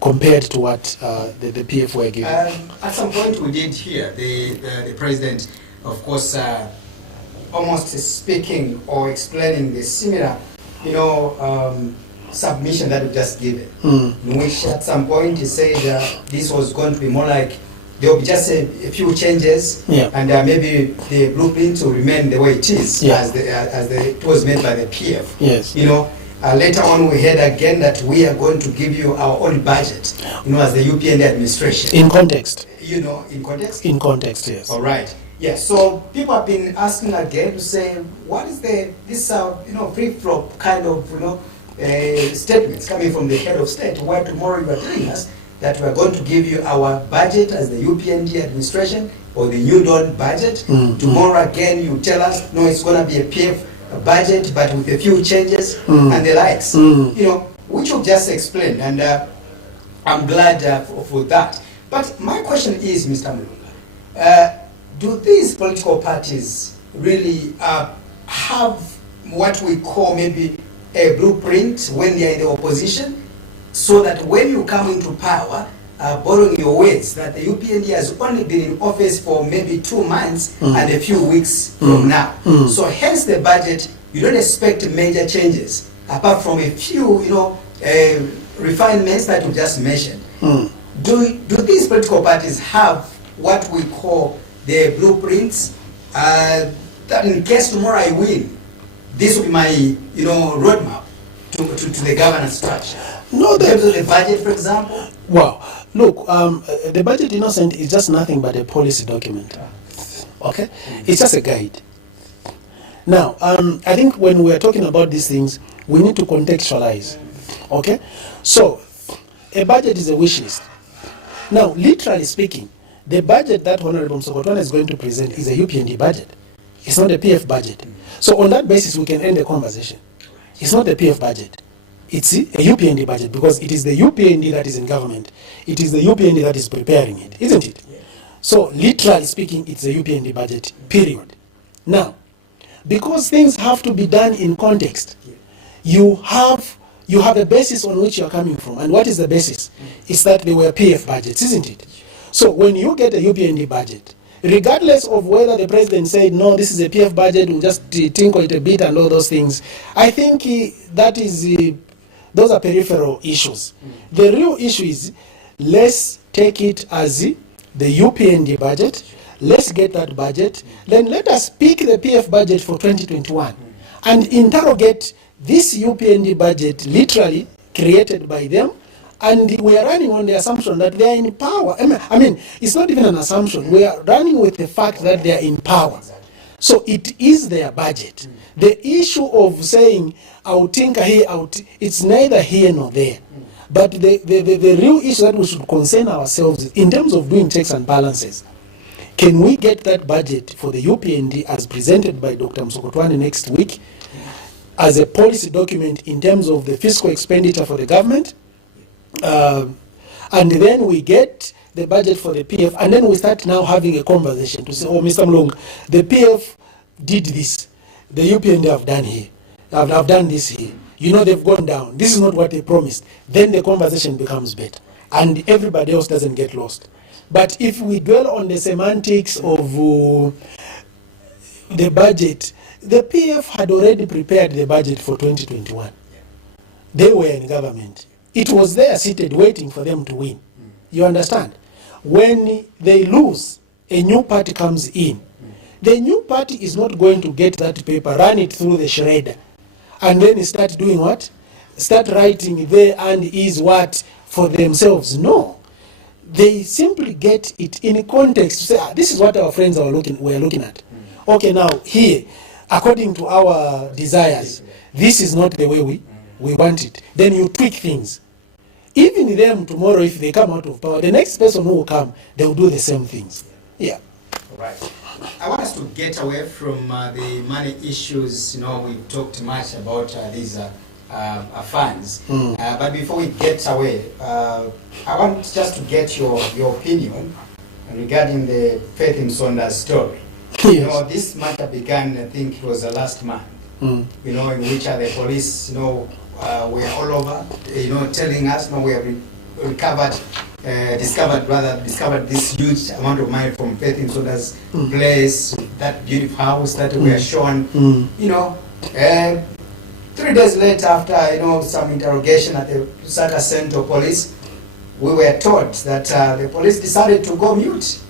compared to what the PF were giving. At some point we did hear the president, of course, almost speaking or explaining the similar, submission that we just given, in which at some point he said this was going to be more like there will be just a few changes, and maybe the blueprint will remain the way it is, as it was made by the PF. Yes. Later on we heard again that we are going to give you our own budget, as the UPND administration. In context. In context? In context, yes. All right. Yes, so people have been asking again to say, what is this flip-flop kind of, statements coming from the head of state, where tomorrow you are telling us that we are going to give you our budget as the UPND administration or the New Dawn budget. Tomorrow again you tell us, no, it's going to be a PF budget but with a few changes and the likes, which you've just explained, and I'm glad for that. But my question is, Mr. Mulunga, do these political parties really have what we call maybe a blueprint when they are in the opposition, so that when you come into power, borrowing your words, that the UPND has only been in office for maybe 2 months and a few weeks from now. So hence the budget, you don't expect major changes, apart from a few, refinements that you just mentioned. Do these political parties have what we call their blueprints, that in case tomorrow I win, this will be my, roadmap to the governance structure? No, in terms of the budget, for example? Wow. Look, the budget, innocent, is just nothing but a policy document. Okay? It's just a guide. Now, I think when we are talking about these things, we need to contextualize. Okay? So, a budget is a wish list. Now, literally speaking, the budget that Honorable Msokotwana is going to present is a UPND budget. It's not a PF budget. So on that basis, we can end the conversation. It's not the PF budget. It's a UPND budget, because it is the UPND that is in government. It is the UPND that is preparing it, isn't it? So literally speaking, it's a UPND budget, period. Now, because things have to be done in context, you have a basis on which you are coming from. And what is the basis? It's that they were PF budgets, isn't it? So when you get a UPND budget, regardless of whether the president said, no, this is a PF budget, we'll just tinkle it a bit and all those things, I think that is, those are peripheral issues. The real issue is, let's take it as the UPND budget, let's get that budget, then let us pick the PF budget for 2021 and interrogate this UPND budget literally created by them. And we are running on the assumption that they are in power. I mean, it's not even an assumption. We are running with the fact that they are in power. So it is their budget. The issue of saying, I'll tinker here, it's neither here nor there. But the real issue that we should concern ourselves is in terms of doing checks and balances. Can we get that budget for the UPND as presented by Dr. Msokotwane next week as a policy document in terms of the fiscal expenditure for the government? And then we get the budget for the PF, and then we start now having a conversation to say, oh, Mr. Mulunga, the PF did this, the UPND have done here, have done this here. You know, they've gone down. This is not what they promised. Then the conversation becomes better, and everybody else doesn't get lost. But if we dwell on the semantics of the budget, the PF had already prepared the budget for 2021. They were in government. It was there seated waiting for them to win. You understand? When they lose, a new party comes in. The new party is not going to get that paper, run it through the shredder, and then start doing what? Start writing there and is what for themselves. No. They simply get it in context to say, this is what our friends were looking at. Okay, now here, according to our desires, this is not the way we want it. Then you tweak things. Even them tomorrow, if they come out of power, the next person who will come, they will do the same things. Yeah. Right. I want us to get away from the money issues. You know, we've talked much about these funds. But before we get away, I want just to get your opinion regarding the Faith Msonda's story. Yes. You know, this matter began, I think it was the last month, you know, in which the police, you know, were all over, you know, telling us, you know, we have discovered this huge amount of money from Faith Msonda's place, that beautiful house that we are shown, you know. 3 days later, after, you know, some interrogation at the Lusaka Central Police, we were told that the police decided to go mute.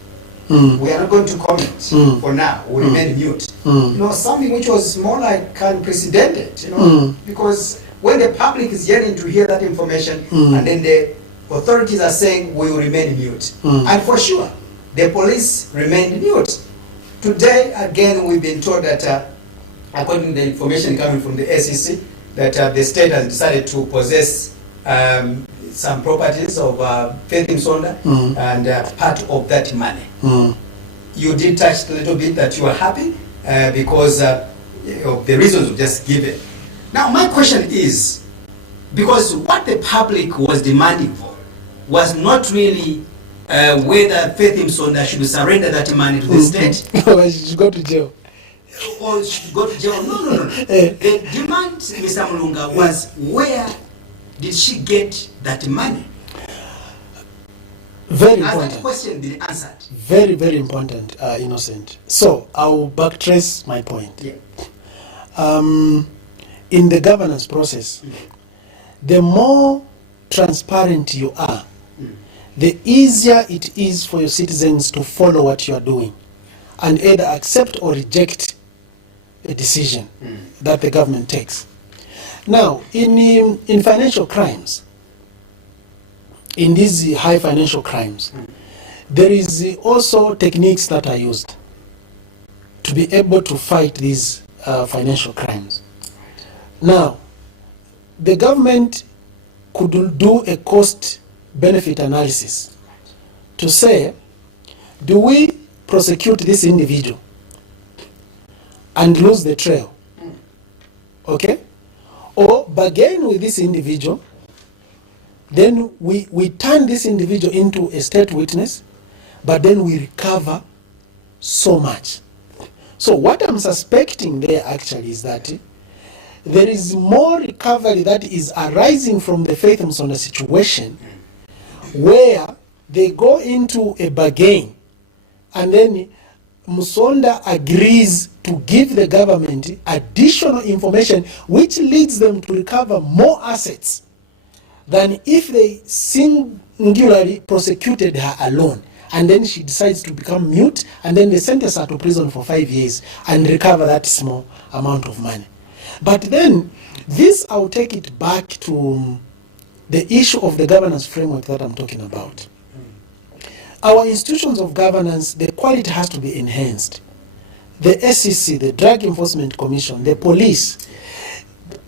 We are not going to comment for now. We remain mute. You know, something which was more like unprecedented, you know, because when the public is yearning to hear that information, and then the authorities are saying we will remain mute. And for sure, the police remained mute. Today, again, we've been told that, according to the information coming from the SEC, that the state has decided to possess some properties of Faith Msonda and part of that money. You did touch a little bit that you are happy because of the reasons you just given. Now my question is, because what the public was demanding for was not really whether Faith Msonda should surrender that money to the state. Or she should go to jail. Or she should go to jail. No. The demand, Mr. Mulunga, was where did she get that money? Very Has important. that question been answered? Very, very important, Innocent. So I'll backtrace my point. Yeah. In the governance process, the more transparent you are, the easier it is for your citizens to follow what you are doing and either accept or reject a decision that the government takes. Now, in financial crimes, in these high financial crimes, there is also techniques that are used to be able to fight these financial crimes. Now, the government could do a cost-benefit analysis to say, do we prosecute this individual and lose the trail? Okay? Or bargain with this individual, then we turn this individual into a state witness, but then we recover so much. So what I'm suspecting there actually is that there is more recovery that is arising from the Faith Msonda situation, where they go into a bargain, and then Musonda agrees to give the government additional information which leads them to recover more assets than if they singularly prosecuted her alone. And then she decides to become mute, and then they sentence her to prison for 5 years and recover that small amount of money. But then, this, I'll take it back to the issue of the governance framework that I'm talking about. Our institutions of governance, the quality has to be enhanced. The SEC, the Drug Enforcement Commission, the police,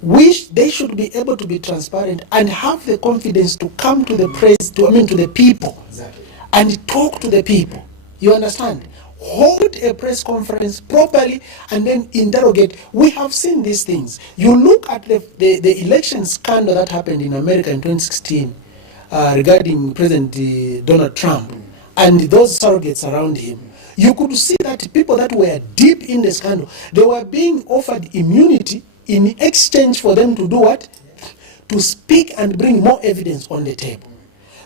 they should be able to be transparent and have the confidence to come to the to the people. Exactly. And talk to the people. You understand? Hold a press conference properly and then interrogate. We have seen these things. You look at the election scandal that happened in America in 2016 regarding President Donald Trump and those surrogates around him. You could see that people that were deep in the scandal, they were being offered immunity in exchange for them to do what? To speak and bring more evidence on the table.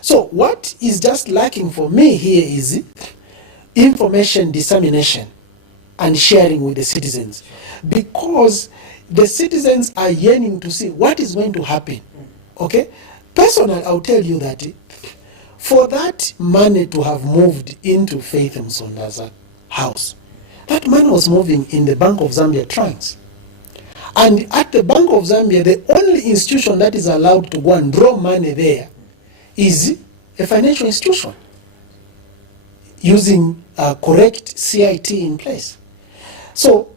So what is just lacking for me here is information dissemination and sharing with the citizens, because the citizens are yearning to see what is going to happen. Okay? Personally, I'll tell you that for that money to have moved into Faith Msonda's house, that money was moving in the Bank of Zambia trunks. And at the Bank of Zambia, the only institution that is allowed to go and draw money there is a financial institution using correct CIT in place. So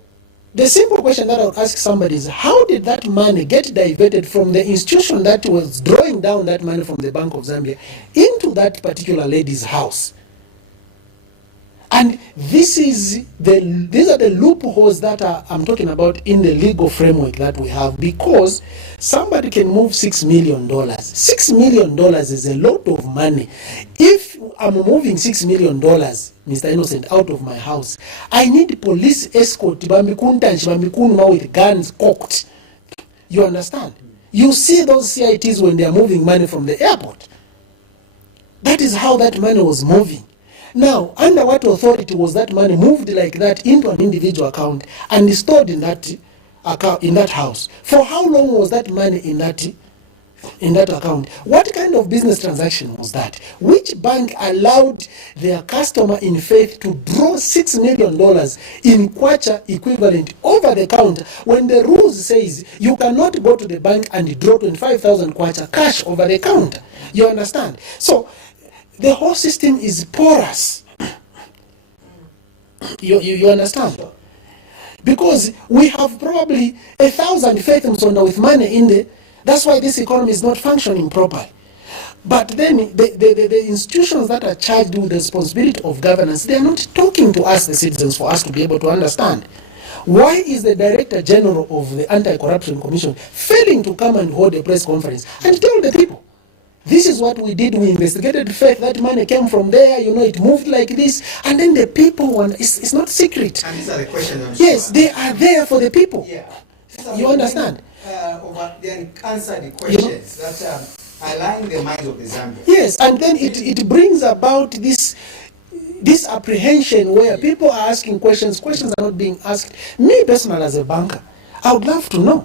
the simple question that I would ask somebody is, how did that money get diverted from the institution that was drawing down that money from the Bank of Zambia into that particular lady's house? And these are the loopholes that I'm talking about in the legal framework that we have, because somebody can move $6 million. $6 million is a lot of money. If I'm moving $6 million, Mr. Innocent, out of my house, I need police escort with guns cocked. You understand? You see those CITs when they are moving money from the airport. That is how that money was moving. Now, under what authority was that money moved like that into an individual account and stored in that account, in that house? For how long was that money in that account? What kind of business transaction was that? Which bank allowed their customer in Faith to draw $6 million in kwacha equivalent over the counter when the rules says you cannot go to the bank and draw 25,000 kwacha cash over the counter? You understand? So the whole system is porous. You understand? Because we have probably 1,000 Faith Msonda with money in there. That's why this economy is not functioning properly. But then the institutions that are charged with the responsibility of governance, they are not talking to us, the citizens, for us to be able to understand. Why is the Director General of the Anti-Corruption Commission failing to come and hold a press conference and tell the people, this is what we did, we investigated Faith, that money came from there, it moved like this, and then the people want, it's not secret. And these are the questions. Yes, they are there for the people. Yeah. You understand? They unanswered the questions that are lying in the minds of the Zambians. Yes, and then it brings about this apprehension where people are asking questions are not being asked. Me personally as a banker, I would love to know.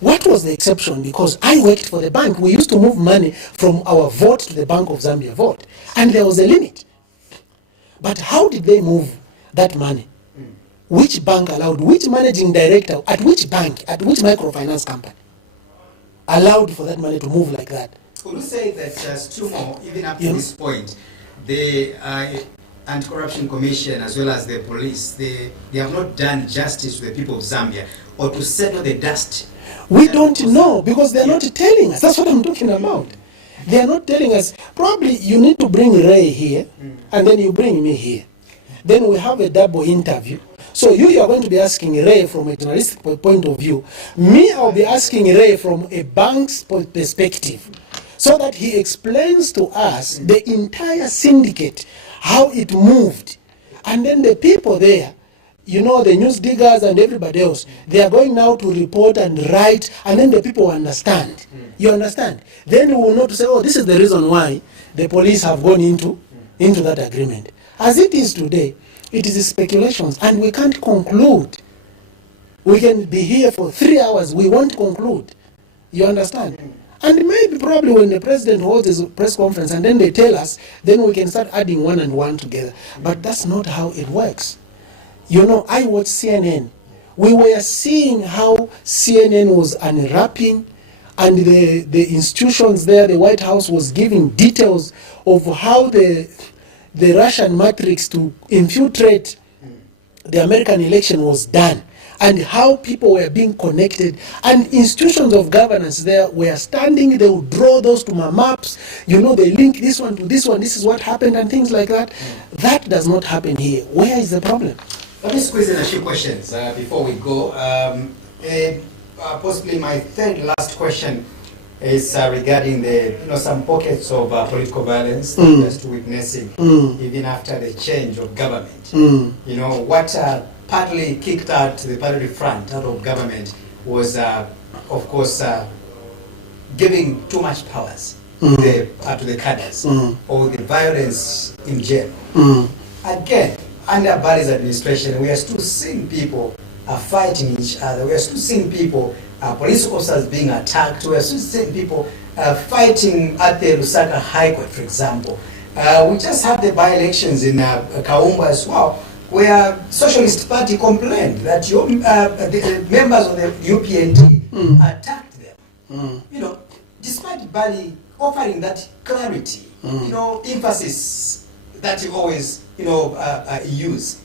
What was the exception? Because I worked for the bank. We used to move money from our vault to the Bank of Zambia vault. And there was a limit. But how did they move that money? Which bank allowed? Which managing director? At which bank? At which microfinance company allowed for that money to move like that? Could you say that still more, even up to this point, the Anti-Corruption Commission as well as the police, they have not done justice to the people of Zambia or to settle the dust? We don't know because they're not telling us. That's what I'm talking about. They're not telling us. Probably you need to bring Ray here and then you bring me here. Then we have a double interview. So you are going to be asking Ray from a journalistic point of view. Me, I'll be asking Ray from a bank's perspective so that he explains to us the entire syndicate, how it moved. And then the people there, the news diggers and everybody else, they are going now to report and write, and then the people understand. You understand? Then we will know to say, oh, this is the reason why the police have gone into that agreement. As it is today, it is speculations, and we can't conclude. We can be here for 3 hours, we won't conclude. You understand? And maybe probably when the president holds his press conference and then they tell us, then we can start adding one and one together. But that's not how it works. You know, I watch CNN. We were seeing how CNN was unwrapping, and the institutions there, the White House was giving details of how the Russian matrix to infiltrate the American election was done, and how people were being connected, and institutions of governance there were standing. They would draw those to my maps. You know, they link this one to this one. This is what happened, and things like that. That does not happen here. Where is the problem? Let me squeeze in a few questions before we go. Possibly my third last question is regarding some pockets of political violence that we're still witnessing even after the change of government. You know, what partly kicked out the party front out of government was, of course, giving too much powers to the cadres, or the violence in jail. Again, under Bali's administration, we are still seeing people fighting each other. We are still seeing people, police officers being attacked. We are still seeing people fighting at the Lusaka High Court, for example. We just had the by-elections in Kaumba as well, where Socialist Party complained that the members of the UPND attacked them. You know, despite Bali offering that clarity, emphasis that he always, use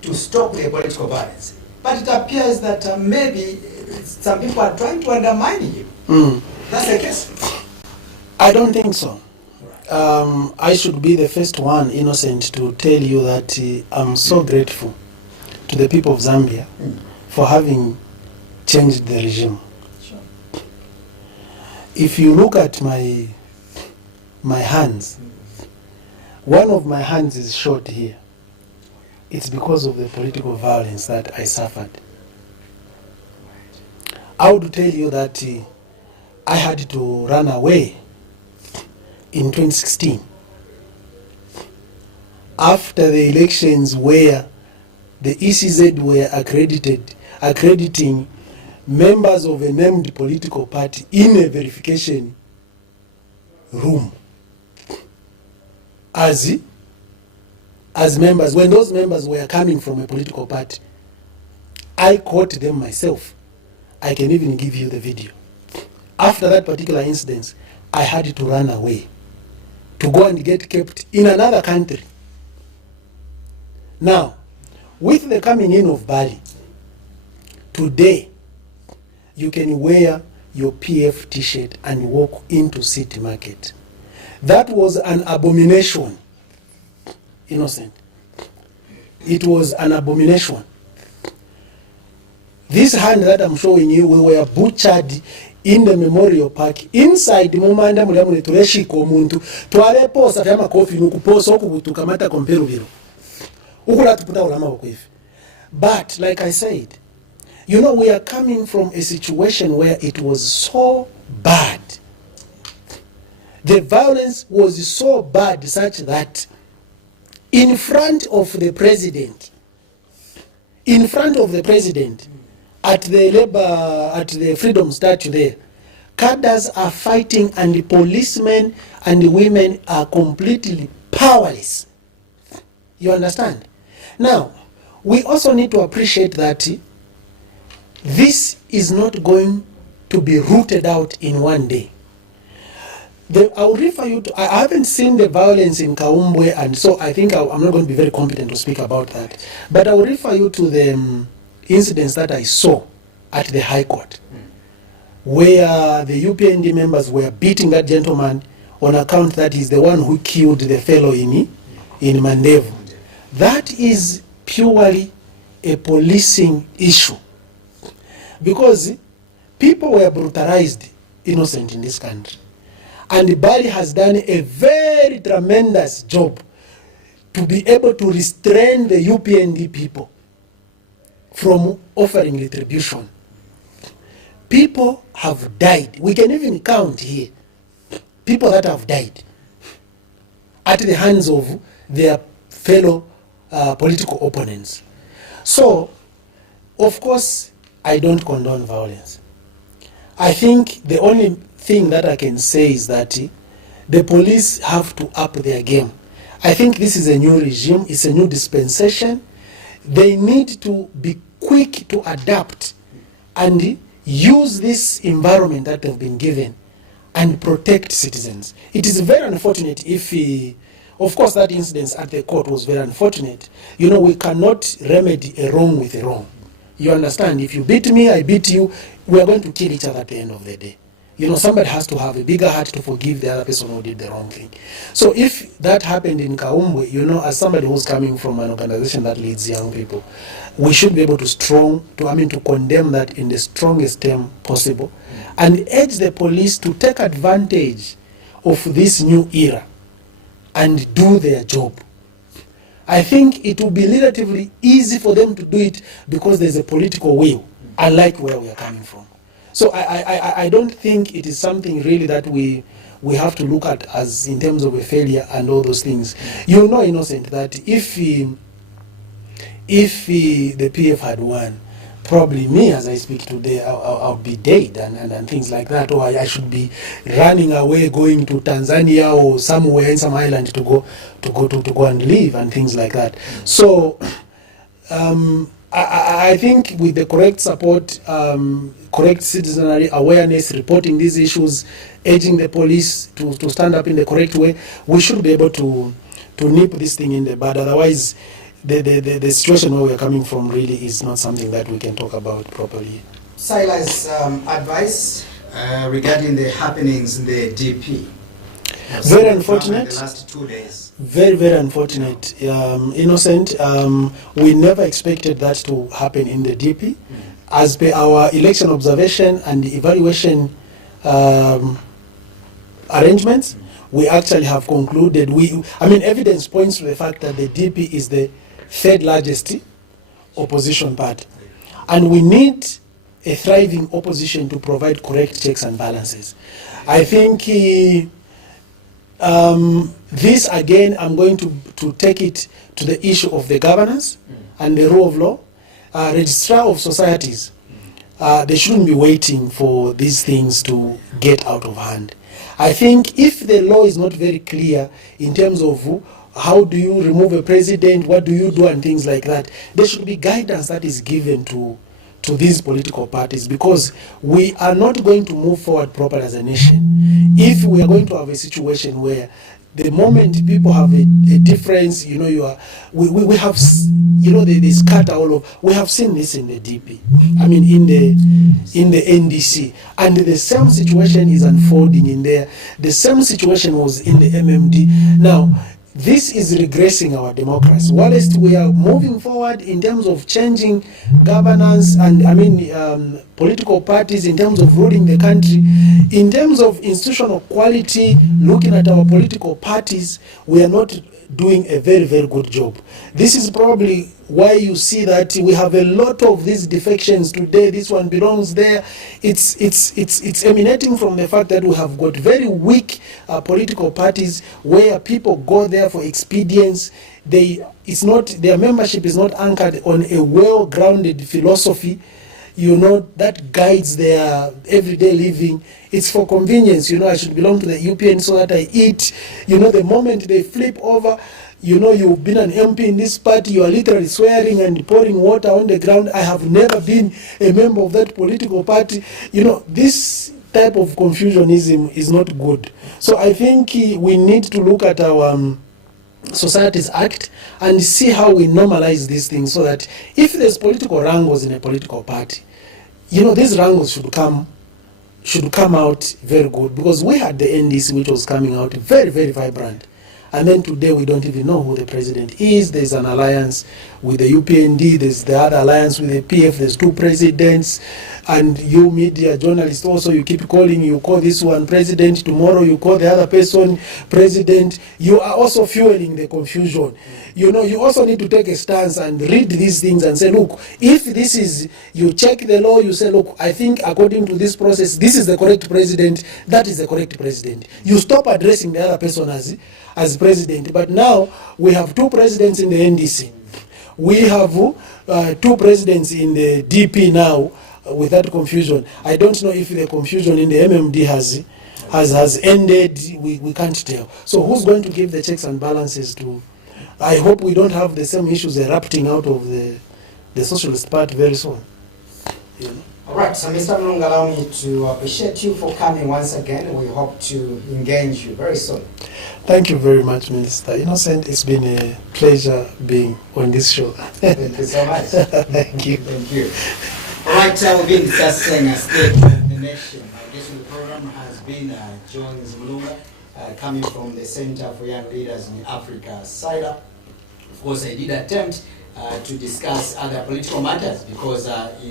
to stop the political violence. But it appears that maybe some people are trying to undermine him. That's the case? I don't think so. I should be the first one, Innocent, to tell you that I'm so grateful to the people of Zambia for having changed the regime. Sure. If you look at my hands, one of my hands is short here. It's because of the political violence that I suffered. I would tell you that I had to run away in 2016 after the elections where the ECZ were accrediting members of a named political party in a verification room as members. When those members were coming from a political party, I caught them myself. I can even give you the video. After that particular incident, I had to run away to go and get kept in another country. Now, with the coming in of Bali, today you can wear your PF t-shirt and walk into City Market. That was an abomination, Innocent. It was an abomination. This hand that I'm showing you, we were butchered in the memorial park inside mumanda muliamune tuleshika omuntu twaleposa fyama kofi nukuposa okubutuka mata kompero biro ukula tuputa ulama okwifi. But like I said, we are coming from a situation where it was so bad. The violence was so bad such that in front of the president, at the freedom statue there, cadres are fighting and the policemen and the women are completely powerless. You understand? Now, we also need to appreciate that this is not going to be rooted out in one day. I'll refer you to, I haven't seen the violence in Kaumbwe, and so I think I'm not going to be very competent to speak about that. But I will refer you to the incidents that I saw at the High Court, where the UPND members were beating that gentleman on account that he's the one who killed the fellow in Mandevu. That is purely a policing issue, because people were brutalized, Innocent, in this country. And Bali has done a very tremendous job to be able to restrain the UPND people from offering retribution. People have died. We can even count here people that have died. at the hands of their fellow political opponents. So, of course, I don't condone violence. I think the only thing that I can say is that the police have to up their game. I think this is a new regime, it's a new dispensation. They need to be quick to adapt and use this environment that they've been given and protect citizens. It is very unfortunate if, of course, that incident at the court was very unfortunate. You know, we cannot remedy a wrong with a wrong. You understand? If you beat me, I beat you, we are going to kill each other at the end of the day. You know, somebody has to have a bigger heart to forgive the other person who did the wrong thing. So if that happened in Kaumbwe, you know, as somebody who's coming from an organization that leads young people, we should be able to condemn that in the strongest term possible and urge the police to take advantage of this new era and do their job. I think it will be relatively easy for them to do it because there's a political will, unlike where we are coming from. So I don't think it is something really that we have to look at as in terms of a failure and all those things. You know, Innocent, that if the PF had won, probably me as I speak today, I'll be dead and things like that, or I should be running away, going to Tanzania or somewhere in some island to go and live and things like that. So I think with the correct support, correct citizenry awareness, reporting these issues, urging the police to stand up in the correct way, we should be able to nip this thing in the bud. Otherwise, the situation where we're coming from really is not something that we can talk about properly. CYLA's advice regarding the happenings in the DP. Very unfortunate. The last 2 days. Very, very unfortunate. Innocent. We never expected that to happen in the DP. As per our election observation and evaluation arrangements, we actually have concluded, evidence points to the fact that the DP is the third largest opposition party. And we need a thriving opposition to provide correct checks and balances. I think this, again, I'm going to take it to the issue of the governance and the rule of law. Registrar of societies, they shouldn't be waiting for these things to get out of hand. I think if the law is not very clear in terms of how do you remove a president, what do you do and things like that, there should be guidance that is given to these political parties, because we are not going to move forward properly as a nation if we are going to have a situation where the moment people have a difference, we have, they scatter all over. We have seen this in the DP, in the NDC, and the same situation is unfolding in there. The same situation was in the MMD. Now, this is regressing our democracy. Whilst we are moving forward in terms of changing governance and political parties, in terms of ruling the country, in terms of institutional quality, looking at our political parties, we are not doing a very, very good job. This is probably why you see that we have a lot of these defections today. This one belongs there. It's emanating from the fact that we have got very weak political parties where people go there for expedience. Their membership is not anchored on a well-grounded philosophy, that guides their everyday living. It's for convenience. I should belong to the UPN so that I eat. The moment they flip over, you've been an MP in this party, you are literally swearing and pouring water on the ground. I have never been a member of that political party. This type of confusionism is not good. So I think we need to look at our Societies Act and see how we normalize these things, so that if there's political wrangles in a political party, these wrangles should come out very good, because we had the NDC, which was coming out very, very vibrant. And then today we don't even know who the president is. There's an alliance with the UPND, there's the other alliance with the PF, there's two presidents. and you media journalists also, you keep calling, you call this one president, tomorrow you call the other person president, you are also fueling the confusion. You know, you also need to take a stance and read these things and say, look, if this is, you check the law, you say, look, I think according to this process, this is the correct president, that is the correct president. You stop addressing the other person as president. But now we have two presidents in the NDC. We have two presidents in the DP now. With that confusion, I don't know if the confusion in the MMD has ended. We can't tell. So who's going to give the checks and balances to? I hope we don't have the same issues erupting out of the Socialist Party very soon. You know? All right, so Mr. Mulunga, allow me to appreciate you for coming once again. We hope to engage you very soon. Thank you very much, Minister Innocent. It's been a pleasure being on this show. Thank you so much. Thank you. Thank you. All right, we've been discussing state of the nation. Our guest on the program has been Jones Mulunga, coming from the Center for Young Leaders in Africa, CYLA. Of course, I did attempt to discuss other political matters because he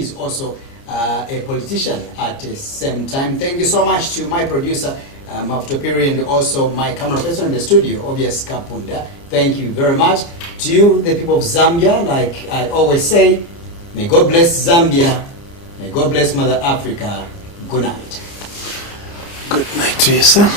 is also a politician at the same time. Thank you so much to my producer, Maftopiri, and also my camera person in the studio, Obvious Kapunda. Thank you very much. To you, the people of Zambia, like I always say, may God bless Zambia. May God bless Mother Africa. Good night. Good night to you, sir.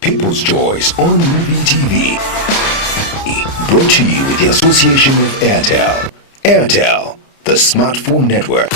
People's Choice on Muvi TV. Brought to you in association with Airtel. Airtel, the smartphone network.